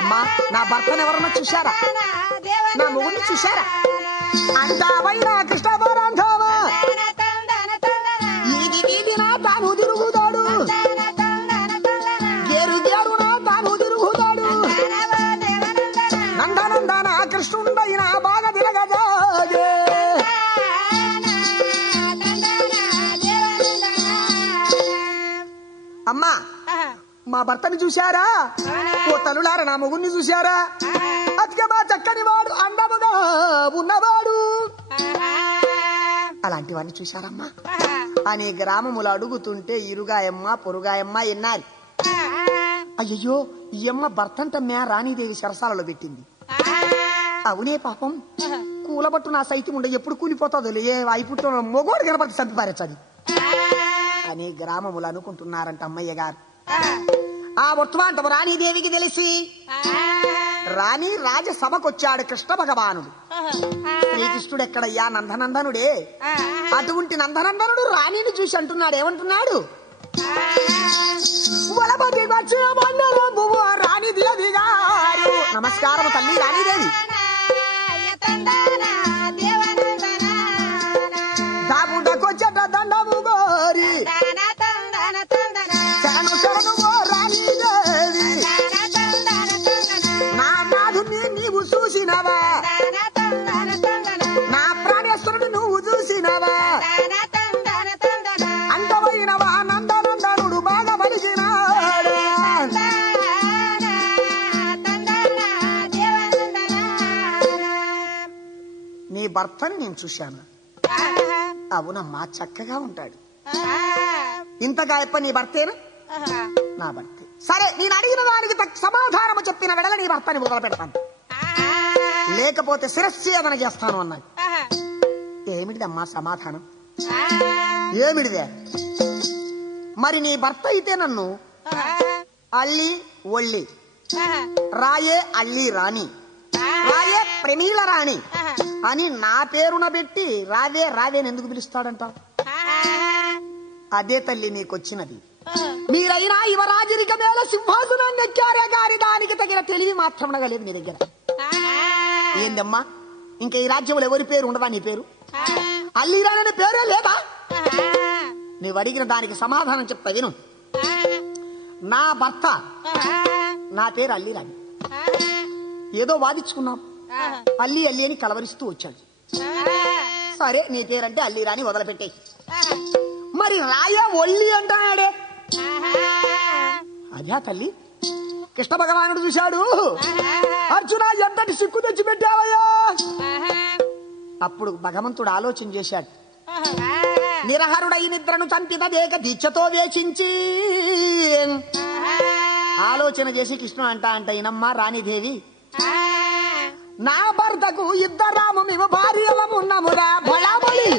అమ్మా నా భర్తను ఎవరన్నా చూశారా, నా మొగుడిని చూశారా, అంటావైనా కృష్ణ పరంధామా ఇది వీధినా తాను తిరుగుతాడు, గేరు గేరునా తాను తిరుగుతాడు, నందనందన కృష్ణుడైనా బాగా తిరగజాగే, అమ్మా మా భర్తని చూశారా, ఓ తల్లులారా నా మొగుడిని చూశారా, అతిగా మా చక్కని వాడు అందముగా ఉన్నవాడు అలాంటి వాడిని చూశారమ్మా అని గ్రామములు అడుగుతుంటే ఇరుగాయమ్మ పొరుగాయమ్మ ఎన్నారు. అయ్యయ్యో ఈ అమ్మ భర్తంటమ్మ రాణీదేవి సరసాలలో పెట్టింది. అవునే పాపం కూలబట్టు నా సైతం ఉండే ఎప్పుడు కూలిపోతుందో ఏ అయిపుట్టు మొగోడు కనపడితే చంపిపారచ్చది అని గ్రామములు అనుకుంటున్నారంట అమ్మయ్య గారు. ఆ వర్తమానం రాణీదేవికి తెలిసి రాణి రాజసభకొచ్చాడు కృష్ణ భగవానుడు. శ్రీకృష్ణుడు ఎక్కడయ్యా, నందనందనుడే. అటువంటి నందనందనుడు రాణిని చూసి అంటున్నాడు, ఏమంటున్నాడు, వలపతి వచ్చిన బండల పువ్వు రాణిదేవి గారు. నమస్కారం తల్లి రాణిదేవి. దాపుటకొచ్చట దండము గోరి శరణు శరణు ఓ రాణిదేవి. నా నాథుని నీవు చూసినవా, నా ప్రాణేశ్వరుడు నువ్వు చూసినవా, అంతమైనవా నందనందనుడు బాగా పలికినాడు. నీ భర్తని నేను చూశాను. అవునమ్మా, చక్కగా ఉంటాడు. ఇంతగా ఎప్ప నీ భర్తేనా? నా భర్తే. సరే, నేను అడిగిన దానికి సమాధానము చెప్పిన వెడల నీ భర్తని మొదలు పెడతాను, లేకపోతే శిరస్సేదన చేస్తాను అన్నాడు. ఏమిటిదమ్మా సమాధానం? ఏమిటిదే? మరి నీ భర్త అయితే నన్ను అల్లి ఒళ్ళి, రాయే అల్లి రాణి, రాయే ప్రమీల రాణి అని నా పేరున పెట్టి రావే రావేని ఎందుకు పిలుస్తాడంట? అదే తల్లి నీకొచ్చినది. మీరైనా యువరాజరిక మేళ సింహాసనాన్ని ఎక్కారే గాని దానికి తగిన తెలివి మాత్రం లేదు మీ దగ్గర. ఏందమ్మా, ఇంకా ఈ రాజ్యంలో ఎవరి పేరు ఉండదా? నీ పేరు అల్లిరాణి అనే పేరే లేదా? నువ్వు అడిగిన దానికి సమాధానం చెప్తా విను. నా భర్త నా పేరు అల్లిరాణి. ఏదో వాదించుకున్నాం, అల్లి అల్లి అని కలవరిస్తూ వచ్చాడు. సరే, నీ పేరంటే అల్లిరాణి వదిలిపెట్టే. మరి రాయ ఒల్లి అంటాడే, అదే తల్లి. కృష్ణ భగవానుడు చూశాడు, అర్జున ఎంతటి సిక్కు తెచ్చి పెట్టావయ్యా. అప్పుడు భగవంతుడు ఆలోచన చేశాడు. నిరహరుడై నిద్రను చంపినదేక దీక్షతో వేచించి ఆలోచన చేసి కృష్ణుడు అంట ఇనమ్మా రాణిదేవి, నా భర్తకు ఇద్దరాము మేము భార్యలమున్నమురా బళాబలి.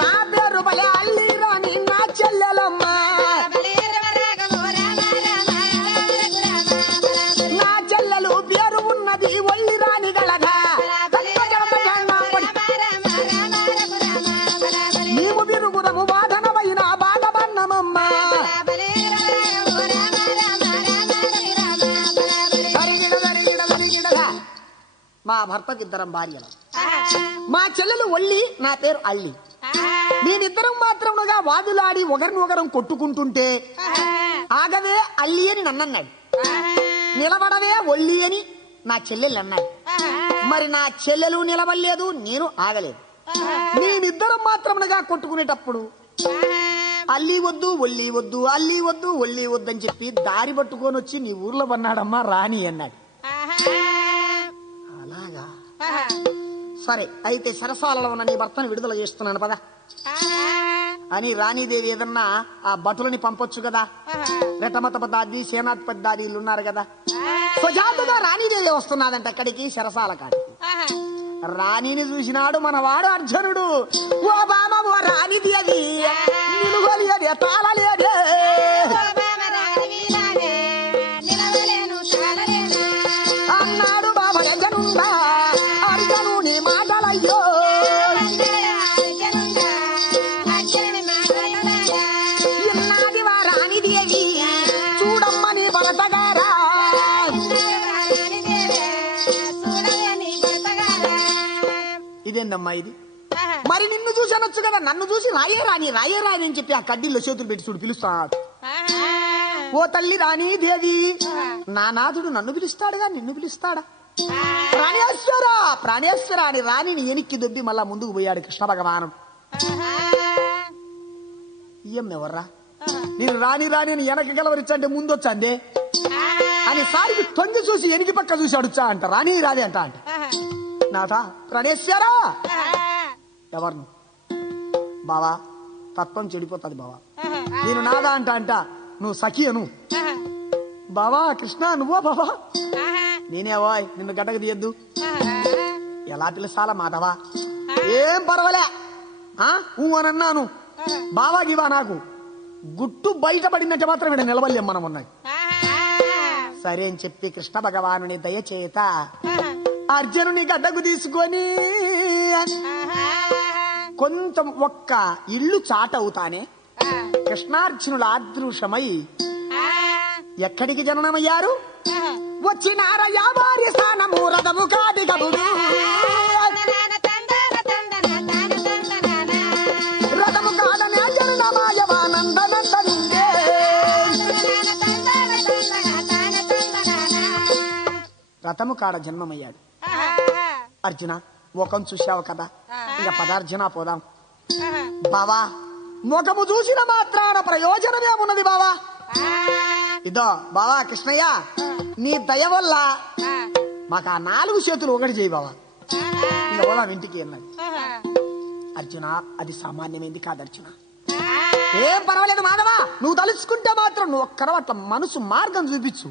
నా పేరు బలే అల్లి రాణి, నా చెల్లెలమ్మ. నా చెల్లెలు పేరు ఉన్నది ఒల్లి రాణి గలగా. నీవు విరుగురము వాదనమైన బాధమన్నమమ్మ. మా భర్తకి ఇద్దరం భార్యలు, మా చెల్లెలు ఒల్లి, నా పేరు అల్లి. మేమిద్దరం మాత్రముగా వాదులాడి ఒకరినొకరం కొట్టుకుంటుంటే ఆగవే అల్లి అని నన్నన్నాడు, నిలబడవే ఒల్లి అని నా చెల్లెలు అన్నాడు. మరి నా చెల్లెలు నిలబడలేదు, నేను ఆగలేదు. మేమిద్దరం మాత్రముగా కొట్టుకునేటప్పుడు అల్లి వద్దు ఒల్లి వద్దు, అల్లి వద్దు ఒల్లి వద్దు అని చెప్పి దారి పట్టుకొని వచ్చి నీ ఊర్లో పన్నాడమ్మా రాణి అన్నాడు. అలాగా, సరే అయితే సరసాలలో ఉన్న నీ భర్తను విడుదల చేస్తున్నాను పదా అని రాణీదేవి ఏదన్నా ఆ భటులని పంపొచ్చు కదా. రెటమత పద్దాది సేనాథ్ పద్దాది ఉన్నారు కదా. స్వజాతుగా రాణీదేవి వస్తున్నాదంట అక్కడికి, సరసాల కాడికి. రాణిని చూసినాడు మనవాడు అర్జునుడు. ఓ బామ ఓ రాణిదేవి నిలువలేదే తాళలేదే అన్నాడు బాబా జనుందా. అర్జునుని మాటలయ్యో ఇన్నాది వా రాణిదేవి చూడమ్మని భరతగారా. ఇదేందమ్మా ఇది? మరి నిన్ను చూసి అనొచ్చు కదా, నన్ను చూసి రాయే రాణి అని చెప్పి ఆ కడ్డీల్లో చేతులు పెట్టి చూడు పిలుస్తాడు. ఓ తల్లి రాణి దేవి, నా నాథుడు నన్ను పిలుస్తాడుగా, నిన్ను పిలుస్తాడా? ప్రాణేశ్వర అని రాణిని ఎనిక్కి దొబ్బి మళ్ళా ముందుకు పోయాడు కృష్ణ భగవానం. ఎవర్రా నేను రాణి అని వెనక గెలవరిచ్చంటే ముందొచ్చందే అని సారికి తొంగి చూసి ఎనికి పక్క చూసి అడుచా అంట. రాణి రాదే అంట నాథ ప్రాణేశ్వర. ఎవరు బావా? తత్వం చెడిపోతుంది బావా. నేను నాదా అంట నువ్వు సఖియను. బావా కృష్ణ నువ్వో బావా? నేనేవో నిన్ను గడ్డకు తీయద్దు. ఎలా పిలుస్తాలా మాధవా? ఏం పర్వాలే అని అన్నాను. బావా గివా నాకు గుట్టు బయటపడినట్టు మాత్రం ఇక్కడ నిలబడలేం మనం ఉన్నాయి. సరే అని చెప్పి కృష్ణ భగవానుని దయచేత అర్జునుని గడ్డకు తీసుకొని కొంచెం ఒక్క ఇల్లు చాటవుతానే కృష్ణార్జునుల అదృశ్యమై ఎక్కడికి జననమయ్యారు? వచ్చినారయ్యా వారి స్థానము రథము కాది కబుడు, రథము కాదనే జననమాయవానందనందనిందే. రథము కాడ జన్మమయ్యాడు అర్జున. ముఖం చూశావు కదా, ఇంకా పదార్జున పోదాం. బావా ముఖము చూసిన మాత్రాన ప్రయోజనమేమున్నది బావా? ఇదో బావా కృష్ణయ్య, నీ దయ వల్ల మాకు ఆ 4 చేతులు ఒకటి చేయి బావా, ఇంకా పోదాం ఇంటికి అన్నది. అర్జున అది సామాన్యమైంది కాదు అర్జున. ఏం పర్వాలేదు మాధవా, నువ్వు తలుచుకుంటే మాత్రం నువ్వు ఒక్కడవ అట్లా మనసు మార్గం చూపించు,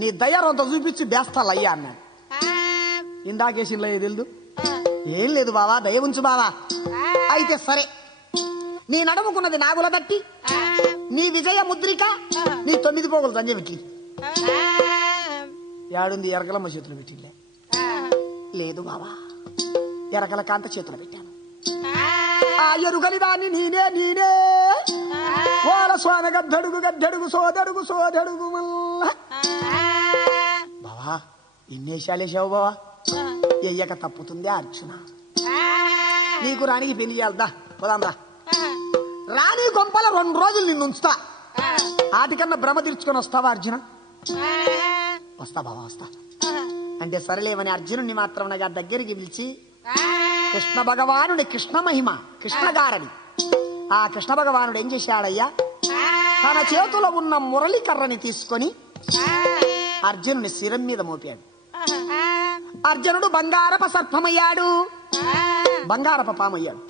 నీ దయ రొంత చూపించి బేస్తాలు అయ్యా అన్నాడు. ఇందాకేసింలో తెలుదు ఏం లేదు బావా, దయ ఉంచు బావా. అయితే సరే, నీ నడుముకున్నది నాగుల దట్టి, నీ విజయ ముద్రిక, నీ 9 పోగులు సంజయ్ పెట్టి యాడుంది? ఎరకలమ్మ చేతులు పెట్టిండే. లేదు బావా, ఎరకల కాంత చేతులు పెట్టాను. ఆ ఎరుగని దాన్ని నేనే నేనే వాళ్ళ స్వామి గద్దడుగు గద్దడుగు సోదడుగు సోదడుగు మల్లా. బావా ఇన్నేశాలేసావు బావా, ఎయ్యక తప్పుతుందే అర్జున. నీకు రాణికి పెళ్లి చేయాలదా, పోదాందా. రాణి గొంపల 2 రోజులు నిన్ను ఉంచుతా, ఆటికన్నా భ్రమ తీర్చుకొని వస్తావా అర్జున? వస్తా బావా వస్తా అంటే సరేలేమని అర్జునుడిని మాత్రం నా దగ్గరికి పిలిచి కృష్ణ భగవానుడి కృష్ణ మహిమ కృష్ణగారని ఆ కృష్ణ భగవానుడు ఏం చేశాడయ్యా, తన చేతిలో ఉన్న మురళి కర్రని తీసుకొని అర్జునుని శిరం మీద మోపాడు. అర్జునుడు బంగారప సర్పమయ్యాడు, బంగారప పామయ్యాడు.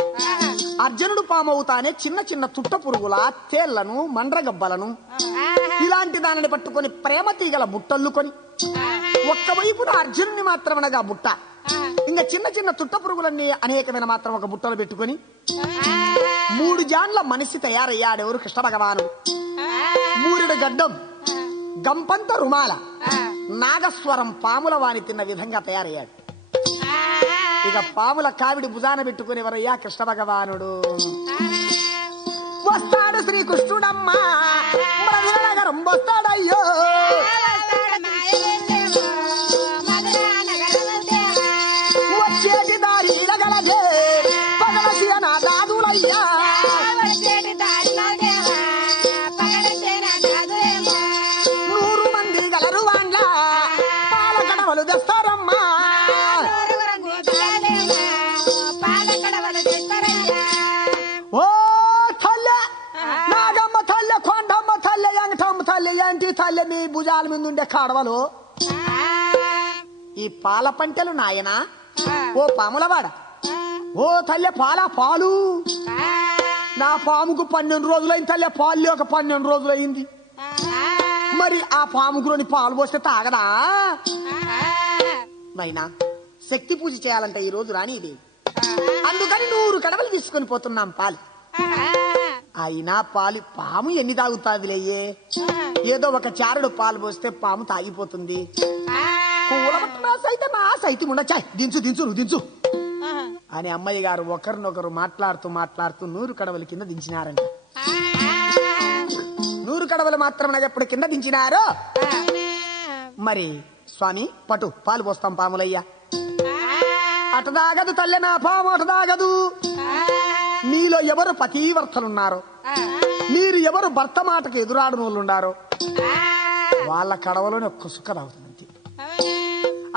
అర్జునుడు పాము అవుతానే చిన్న చిన్న తుట్ట పురుగుల తేళ్లను మండ్రగబ్బలను ఇలాంటి దానిని పట్టుకొని ప్రేమ తీగల బుట్టల్లుకొని ఒక్కవైపున అర్జునుని మాత్రమనగా బుట్ట, ఇంకా చిన్న చిన్న తుట్ట పురుగులన్నీ అనేకమైన మాత్రం ఒక బుట్టలు పెట్టుకొని 3 జాన్ల మనిషి తయారయ్యాడు. ఎవరు? కృష్ణ భగవానుడు. 3 గడ్డం, గంపంత రుమాల, నాగస్వరం పాముల వాణి తిన్న విధంగా తయారయ్యాడు. ఇక పాముల కావిడి భుజాన పెట్టుకుని ఎవరయ్యా? కృష్ణ భగవానుడు. వస్తాడు శ్రీకృష్ణుడమ్మా నగరం వస్తాడయ్యో, వచ్చేటి దారి గలదే పగలసిన దాదులయ్యా, 100 మంది గలరు వాండ్ల పాల కడవలు తెస్తారమ్మా. ఓ తల్లె నాగమ్మ తల్లె, కొండమ్మ తల్లె, ఎంగటమ్మ తల్లె, ఏంటి తల్లె మీ భుజాల మీద ఉండే కడవలు ఈ పాల పంటలు నాయనా. ఓ పాములవాడ, ఓ తల్లె పాల పాలు, నా పాముకు 12 రోజులైంది తల్లె, పాలు లేక 12 రోజులైంది. మరి ఆ పాముకులోని పాలు పోస్తే తాగదా? నైనా శక్తి పూజ చేయాలంటే ఈ రోజు రానిది, అందుకని 100 కడవలు తీసుకొని పోతున్నాం పాలు. అయినా పాలు పాము ఎన్ని తాగుతాదిలేయే, ఏదో ఒక చారుడు పాలు పోస్తే పాము తాగిపోతుంది. కూలబట్టినా సైతం నా సైతం ఉండచాయ్, దించు దించు నువ్వు దించు అని అమ్మయ్య గారు ఒకరినొకరు మాట్లాడుతూ మాట్లాడుతూ 100 కడవల కింద దించినారంట. 100 కడవలు మాత్రం ఎప్పుడు కింద దించినారో మరి స్వామి పటు పాలు పోస్తాం పాములయ్యా. అటదాగదు తల్లె నా పాము అటదాగదు. మీలో ఎవరు పతివర్తలున్నారో, మీరు ఎవరు భర్త మాటకు ఎదురాడిన వాళ్ళు ఉన్నారో వాళ్ళ కడవలోనే ఒక్క సుక్క తాగుతుంది అంతే.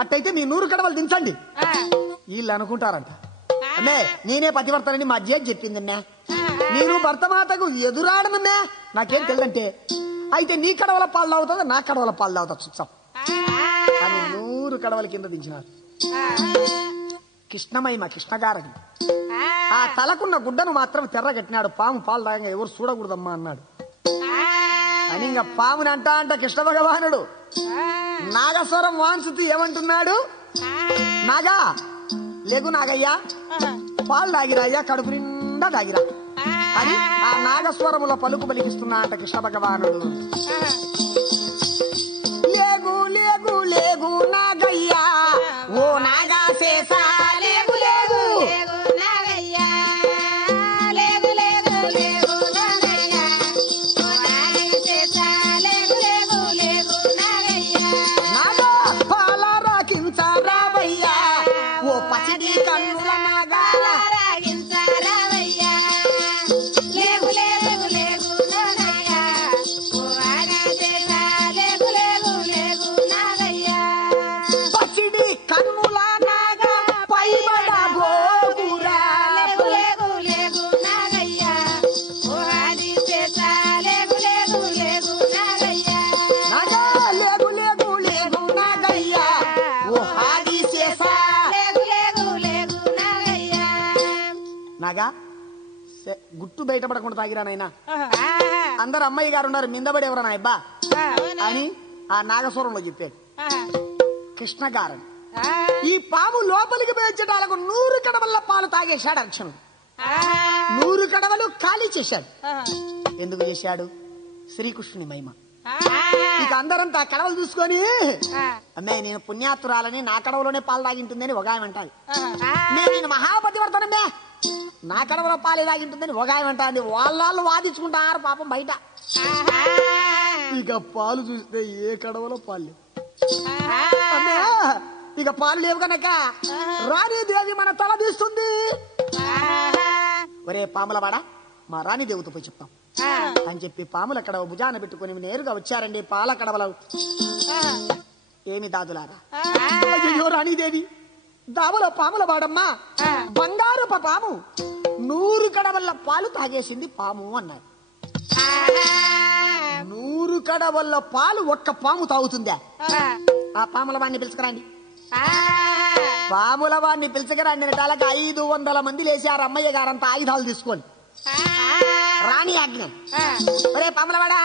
అట్టయితే మీ 100 కడవలు దించండి. వీళ్ళు అనుకుంటారంట, అమ్మే నేనే పతివర్తనని మా అజ్జే చెప్పిందన్నా, నేను భర్త మాటకు ఎదురాడనన్నా నాకేం తెలియదంటే, అయితే నీ కడవల పాలు తాగుతుందా నా కడవల పాలు తాగుతా చూసాం అని 100 కడవల కింద దించినారు. కృష్ణమహిమ కృష్ణగారని ఆ తలకున్న గుడ్డను మాత్రం తెర్రగట్టినాడు. పాము పాలు తాగంగా ఎవరు చూడకూడదమ్మా అన్నాడు అని ఇంకా పాముని అంట కృష్ణ భగవానుడు నాగస్వరం వాంచుతూ ఏమంటున్నాడు, నాగా లేగు నాగయ్యా పాలు తాగిరా అయ్యా, కడుపు నిండా తాగిరా అని ఆ నాగస్వరముల పలుకు పలికిస్తున్నా అంట కృష్ణ భగవానుడు. లేగు లేగు లేగు నాగయ్యా, ఓ నాగా శేషా లేగు లేగు పసిడి కన్నుల నాగా రాగించారావయ్యా లేగు లేగు లేగు నాగయ్యా ఓ ఆగాదేశ లేగు లేగు లేగు నాగయ్యా పసిడి కన్నుల నాగా పైబడ గోగురా లేగు లేగు లేగు నాగయ్యా ఓ ఆదిశేష లేగు లేగు లేగు నాగయ్యా నాగా లేగు లేగు లేగు నాగయ్యా ఓ ఆదిశేష లేగు లేగు లేగు నాగయ్యా నాగా గుట్టు బయటపడకుండా తాగిరానైనా అందరు అమ్మాయి గారు ఉన్నారు మిందబడి ఎవరన్నా అబ్బా అని ఆ నాగస్వరంలో చెప్పాడు కృష్ణ గారని ఈ పాము లోపలికి పేర్చడానికి 100 కడవల పాలు తాగేశాడు అర్చనుడు 100 కడవలు ఖాళీ చేశాడు ఎందుకు చేశాడు శ్రీకృష్ణుని మహిమ ఇక అందరంతా ఆ కడవలు చూసుకొని అమ్మే నేను పుణ్యాతురాలని నా కడవలోనే పాలు తాగింటుందని ఒక ఆయన అంటాది నేను మహాపతివర్తనమే నా కడవలో పాలు తాగింటుందని ఒక ఆయన అంటాది వాళ్ళు వాదించుకుంటారు పాపం బయట ఇక పాలు చూస్తే ఏ కడవలో పాలు లేవు అమ్మా, ఇక పాలు లేవు కనుక రాణీదేవి మన తల తీస్తుంది ఒరే పాములవాడ మా రాణీదేవితో పోయి చెప్తాం అని చెప్పి పాములు అక్కడ భుజాన పెట్టుకుని నేరుగా వచ్చారండి పాల కడవలు ఏమి దాదులారా అయ్యో రాణీదేవి దావలో పాముల వాడమ్మా బంగారపు పాము 100 కడవల్ల పాలు తాగేసింది పాము అన్నారు 100 కడవల్ల పాలు ఒక్క పాము తాగుతుందా ఆ పాముల వాడిని పిలుచుకురండి పాముల వాడిని పిలుచుకురండి నెటాలకు 500 మంది లేచారు అమ్మయ్య గారంతా ఆయుధాలు తీసుకొని రాణి ఆజ్ఞ ఒరే పాములవాడా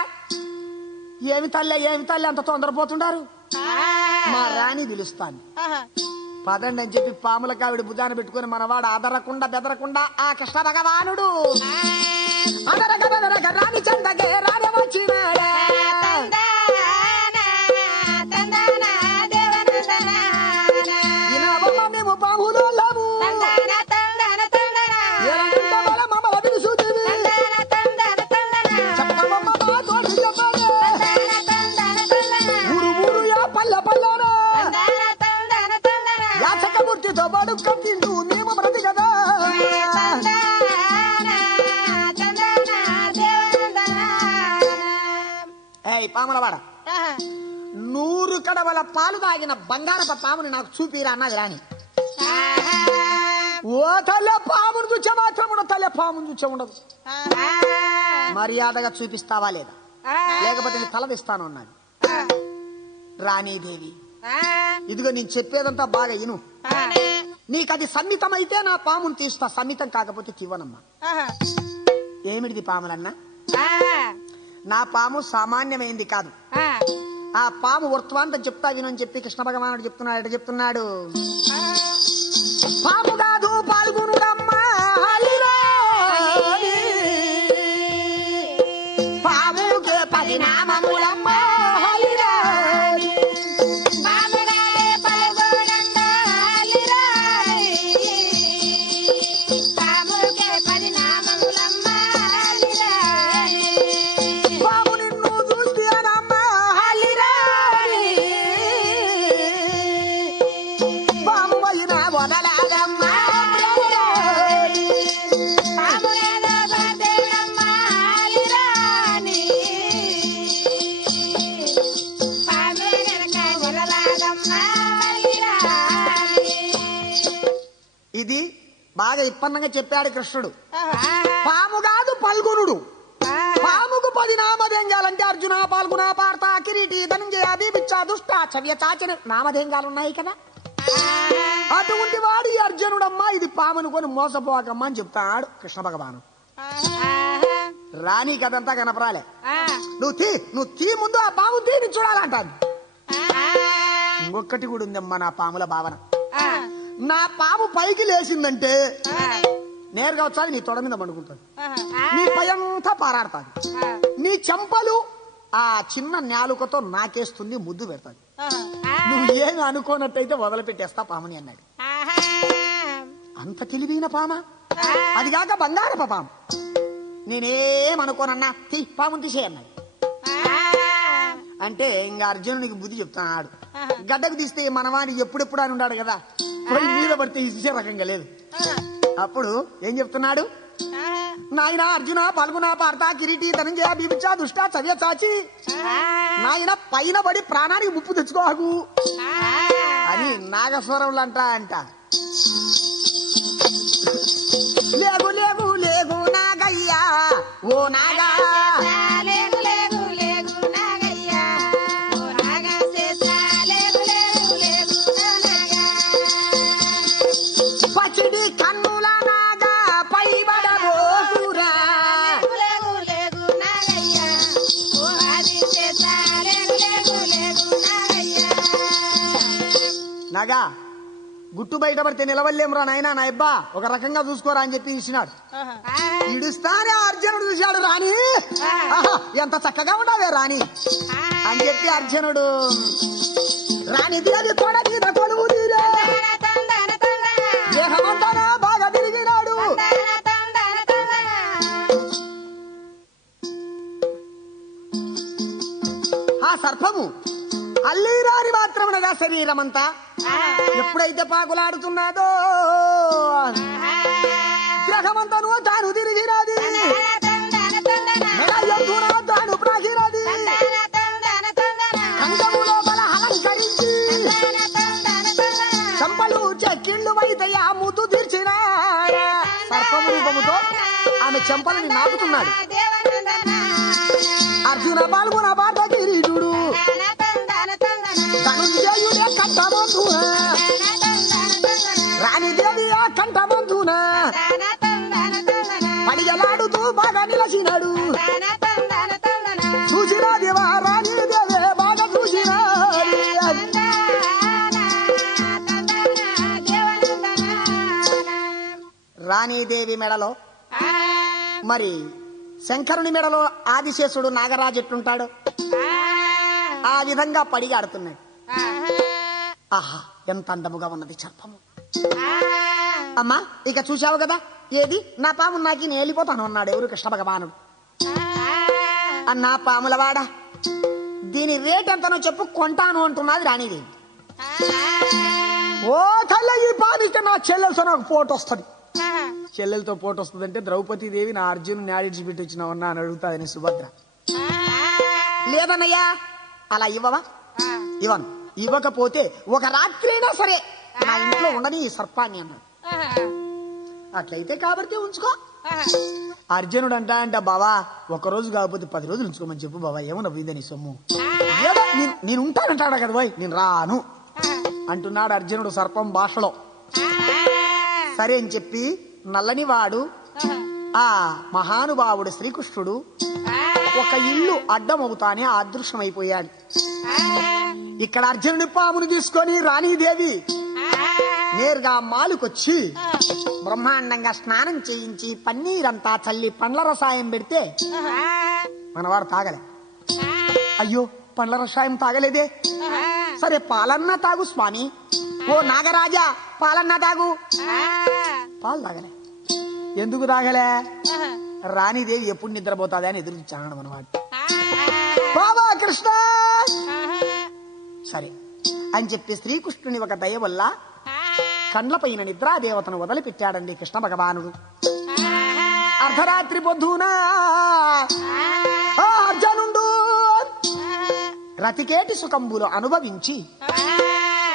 ఏమి తల్లి అంత తొందరపోతుండారు మా రాణి పిలుస్తాను పదండి అని చెప్పి పాముల కావిడి భుజాన పెట్టుకుని మనవాడు అదరకుండా బెదరకుండా ఆ కృష్ణ భగవానుడు అదరగ రాణి చందగే రాణి వచ్చినాడే వినవమ్మ మేము పాములో లేము ఎరంట బల మమ్మల పిలుసుదివి చెప్పవమ్మ మా తోటి చెప్పవే ఊరు ఊరు యా పల్లెనా యాచక మూర్తితో పాటు కట్టిండు మేము బ్రతి కదా ఏయ్ పాములవాడ 100 కడవల పాలు తాగిన బంగారప పాముని నాకు చూపిరా అన్నది రాణి ఓ తల్లె పామును చూచే మాత్రం ఉండదు తల్లె పామును చూచే ఉండదు మర్యాదగా చూపిస్తావా లేదా లేకపోతే నీ తలదిస్తాను అన్నాడు రాణీదేవి ఇదిగో నేను చెప్పేదంతా బాగా ఇను నీకు అది సమ్మితమైతే నా పామును తీస్తా సమ్మితం కాకపోతే తీవనమ్మా ఏమిటిది పాములన్నా నా పాము సామాన్యమైంది కాదు ఆ పాము వర్తమానం చెప్తా వినని చెప్పి కృష్ణ భగవానుడు చెప్తున్నాడు ఎట చెప్తున్నాడు పాము కాదు పాల్గొనుడమ్మా పాముకే పరిణామములమ్మా ఇది బాగా ఇప్పన్నంగా చెప్పాడు కృష్ణుడు పాము కాదు పల్గొనుడు పాముకు 10 నామధేంగాలంటే అర్జున పాల్గొన పార్త కిరీటి ధనంజయ బిచ్చ దుష్ట చవ్య చాచన నామధేంగాలు ఉన్నాయి కదా అటువంటి వాడు ఈ అర్జునుడమ్మా ఇది పామునుకొని మోసపోకమ్మా అని చెప్తాడు కృష్ణ భగవాను రాణి కదంతా కనపరాలే నువ్వు తీ ముందు ఆ పాము తీని చూడాలంటాను ఇంకొకటి కూడా ఉందమ్మా నా పాముల భావన నా పాము పైకి లేచిందంటే నేరుగా వచ్చాది నీ తొడ మీద పండుకుంటుంది నీ పయంతా పారాడుతుంది నీ చెంపలు ఆ చిన్న నాలుకతో నాకేస్తుంది ముద్దు పెడతాది నువ్వు ఏమి అనుకోనట్టయితే వదిలిపెట్టేస్తా పాముని అన్నాడు అంత తెలివైన పామ అది కాక బంగారప పాము నేనేమనుకోనన్నా పాముని తీసేయన్నాడు అంటే ఇంకా అర్జునునికి బుద్ధి చెప్తున్నాడు గడ్డకు తీస్తే మనవాడికి ఎప్పుడెప్పుడు అని ఉన్నాడు కదా పోయి మీద పడితే ఇచ్చే రకంగా లేదు. అప్పుడు ఏం చెప్తున్నాడు? నాయన అర్జున పాల్గొన పార్త కిరీటి ధనంజయ బీబిచ దుష్ట చవ్య చాచి నాయన పైన పడి ప్రాణానికి ముప్పు తెచ్చుకోకు అని నాగస్వరంలో అంట. లేగు లేగు లేగు నాగయ్యా ఓ నాగా లేగు లేగు లేగు నాగయ్యా ఓ నాగా చేసా లేగు లేగు లేగు నాగయ్యా పచ్చిడి కన్నుల నాగా పైబడబోకురా లేగు లేగు నాగయ్యా ఓ ఆది చేసా లేగు లేగు లేగు నాగయ్యా నాగా గుట్టు బయటపడితే నిలవలేమురా నాయనా నా అబ్బా ఒక రకంగా చూసుకోరా అని చెప్పి ఇచ్చినాడు. ఇడుస్తానే అర్జునుడు చూశాడు రాణి ఆహా, ఎంత చక్కగా ఉండవే రాణి అని చెప్పి అర్జునుడు రాణి దేవి కొడ మీద కొలువు తీరే తందన తందన దేహమంతా బాగా తిరిగినాడు. తందన తందన ఆ సర్పము అల్లీరాని మాత్రమునగా శరీరమంతా ఎప్పుడైతే పాకులాడుతున్నాదో గ్రహమంతను తాను తిరిగినది తాను ప్రాగినది కంఠము లోపల అలంకరించి చంపలు చెక్కిళ్ళు వైతయ్య ముద్దు తీర్చిన సర్పము రూపముతో ఆమె చెంపలని నాకుతున్నాడు. అర్జున పాల్గొన పాట కిరీటుడు ధనుంజయుడే కంఠమంతున రాణిదేవి ఆ కంఠమంతున పడిగలాడుతూ బాగా నిలచినాడు. చూసినా దేవా రాణిదేవే బాగా చూసినా రాణీదేవి మెడలో మరి శంకరుని మెడలో ఆదిశేషుడు నాగరాజు ఎట్లుంటాడు ఆ విధంగా పడిగాడుతున్నాడు. ఆహా ఎంత అందముగా ఉన్నది సర్పము. అమ్మా ఇక చూశావు కదా ఏది నా పాము నాకి నేను వెళ్ళిపోతాను అన్నాడు ఎవరు? కృష్ణ భగవానుడు. అన్నా పాములవాడా దీని రేట్ ఎంతనో చెప్పు కొంటాను అంటున్నది రాణిదేవి. ఓ తల్ల ఈ పామిస్తే నా చెల్లెలతో నాకు ఫోటో వస్తుంది. చెల్లెలతో ఫోటో వస్తుందంటే ద్రౌపది దేవి నా అర్జును న్యాడిచి పెట్టి వచ్చినావన్నా అని అడుగుతాదని సుభద్ర. లేదన్నయ్యా అలా ఇవ్వవా? ఇవ్వను. ఇవ్వకపోతే ఒక రాత్రైనా సరే నా ఇంట్లో ఉండని ఈ సర్పాన్ని అన్నాడు. అట్లయితే కాబట్టి ఉంచుకో. అర్జునుడు అంట బావా ఒకరోజు కాకపోతే 10 రోజులు ఉంచుకోమని చెప్పు బావా ఏమన్నా పోయిందని సొమ్ము. ఏదో నేను ఉంటానంటాడా కదా పోయి నేను రాను అంటున్నాడు అర్జునుడు సర్పం భాషలో. సరే అని చెప్పి నల్లని వాడు ఆ మహానుభావుడు శ్రీకృష్ణుడు ఒక ఇల్లు అడ్డమవుతానే అదృశ్యమైపోయాడు. ఇక్కడ అర్జునుడి పామును తీసుకొని రాణీదేవి నేరుగా మాలుకొచ్చి బ్రహ్మాండంగా స్నానం చేయించి పన్నీరంతా చల్లి పండ్ల రసాయం పెడితే మనవాడు తాగలే. అయ్యో పండ్ల రసాయం తాగలేదే, సరే పాలన్నా తాగు స్వామి. ఓ నాగరాజా పాలన్నా తాగు. పాలు తాగలే. ఎందుకు తాగలే? రాణీదేవి ఎప్పుడు నిద్రపోతాది అని ఎదురు చూచాడు మనవాడు. బాబా కృష్ణ సరే అని చెప్పి శ్రీకృష్ణుని ఒక దయ వల్ల కండ్లపైన నిద్రాదేవతను వదిలిపెట్టాడండి కృష్ణ భగవానుడు. అర్ధరాత్రి పొద్దున అర్జునుడు రతికేటి సుఖంబులు అనుభవించి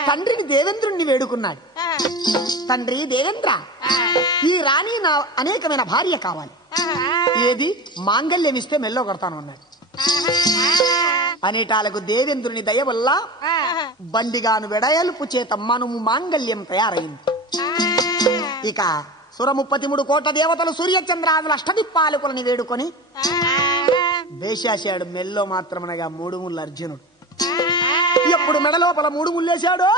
తండ్రిని దేవేంద్రుణ్ణి వేడుకున్నాడు. తండ్రి దేవేంద్ర ఈ రాణి నా అనేకమైన భార్య కావాలి, ఏది మాంగల్యం ఇస్తే మెల్లో కొడతాను అన్నాడు. అనేటాలకు దేవేంద్రుని దయ వల్ల బండిగాను వెడయలుపు చేత మనుము మాంగల్యం తయారైంది. ఇక సుర 33 కోట్ల దేవతలు సూర్యచంద్రాదుల అష్టదిక్పాలకులని వేడుకొని వేశాశాడు. మెల్లో మాత్రమనగా 3 ముళ్ళు అర్జునుడు. ఎప్పుడు మెడ లోపల 3 ముళ్ళేశాడు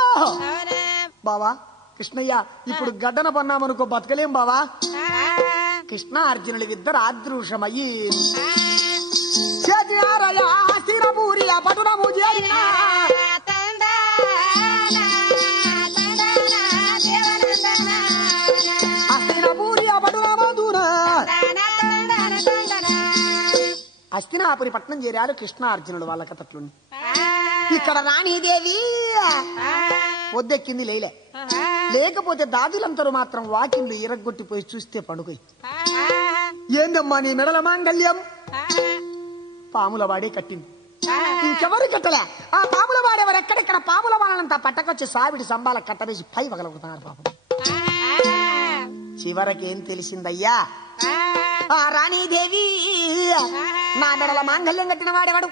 బావా కృష్ణయ్య ఇప్పుడు గడ్డన పన్నామనుకో బతకలేం బావా. కృష్ణ అర్జునులు ఇద్దరు ఆదృశమయ్యి పటునము హస్తినాపురి పట్నం చేరారు కృష్ణ అర్జునుడు వాళ్ళ కథట్లుండి. ఇక్కడ రాణీదేవి పొద్దెక్కింది లేలే. లేకపోతే దాదులంతరు మాత్రం వాకిళ్ళు ఇరగ్గొట్టిపోయి చూస్తే పండుగ. ఏందమ్మా నీ మెడల మాంగళ్యం? పాముల వాడే కట్టింది, ఇంకెవరు కట్టలే. ఆ పాముల వాడెవరు? ఎక్కడెక్కడ పాముల వాడంతా పట్టకొచ్చి సావిడి సంబాల కట్టవేసి పై వగలుగుతున్నారు పాపం. చివరకేం తెలిసిందయ్యా? ఆ రాణీదేవి నా మెడల మాంగళ్యం కట్టిన వాడెవడు?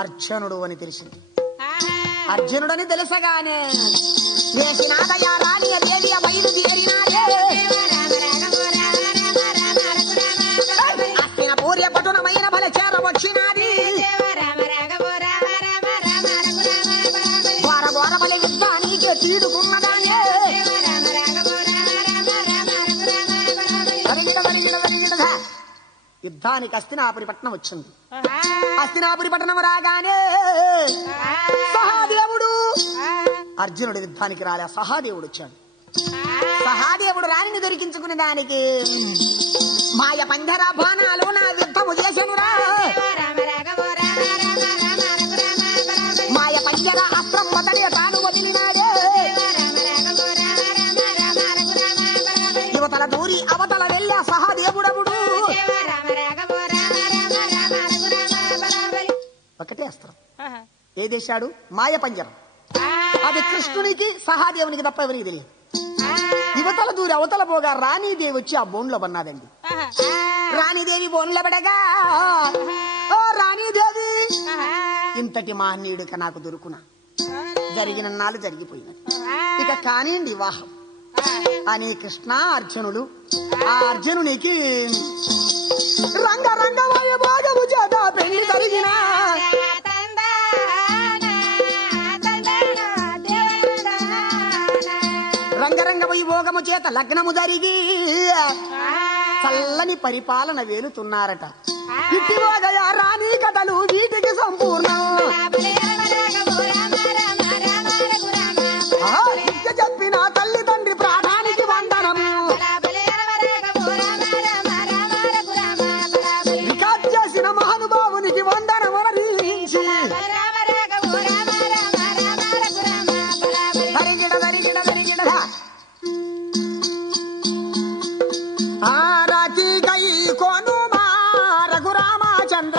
అర్జునుడు అని తెలిసింది. అర్జునుడని తెలుసగానే వేసినాదయ్యా రాణి దేవి బయలుదేరినాడే. అస్తిన పూర్య పటునమైన బల చేర వచ్చినాది. ఘోర ఘోర బలి యుద్ధానికి తీరుకున్నదానే. యుద్ధానికి హస్తినాపురి పట్టణం వచ్చింది. హస్తినాపురి పట్టణం రాగానే సహాదేవుడు, అర్జునుడు యుద్ధానికి రాలే, సహాదేవుడు వచ్చాడు. సహాదేవుడు రాణిని దొరికించుకునే దానికి మాయ పంజర బాణాలు నా యుద్ధము చేసెనురా. మాయ పంజర అస్త్రం మొదటి తాను వదిలినాడే. యువతల దూరి అవతల వెళ్ళా సహాదేవుడవుడు. ఒకటే అస్త్రం ఏదేశాడు? మాయ పంజరం. అది కృష్ణునికి సహాదేవునికి తప్ప ఎవరికి తెలియదు. యువతల దూరి అవతల పోగా రాణీదేవి వచ్చి ఆ బోన్లో పన్నాదండి. రాణీదేవి బోన్లో పడగా, ఓ రాణీదేవి, ఇంతటి మహనీయుడిక నాకు దొరుకునా? జరిగిన నాళ్ళు జరిగిపోయినది, ఇక కానివ్వండి వివాహం అని కృష్ణ అర్జునుడు. ఆ అర్జునునికి రంగ రంగ వైభోగము చేత పెళ్లి జరిగిన. రంగరంగ వైభోగము చేత లగ్నము జరిగి చల్లని పరిపాలన వేలుతున్నారట. ఇట్టివోగయా రాణి కథలు వీటికి సంపూర్ణం. చెప్పిన తల్లి తండ్రి ప్రాణానికి వందనము. రికార్డ్ చేసిన మహానుభావునికి వందనమరించి ఆరతి గై కోను మా రఘురామచంద్ర.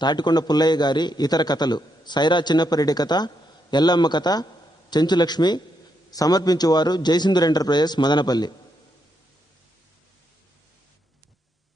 తాటికొండ పుల్లయ్య గారి ఇతర కథలు. సైరా చిన్నపరెడ్డి కథ, ఎల్లమ్మ కథ, చెంచులక్ష్మి. సమర్పించువారు జయసింధుర్ ఎంటర్ప్రైజెస్, మదనపల్లి.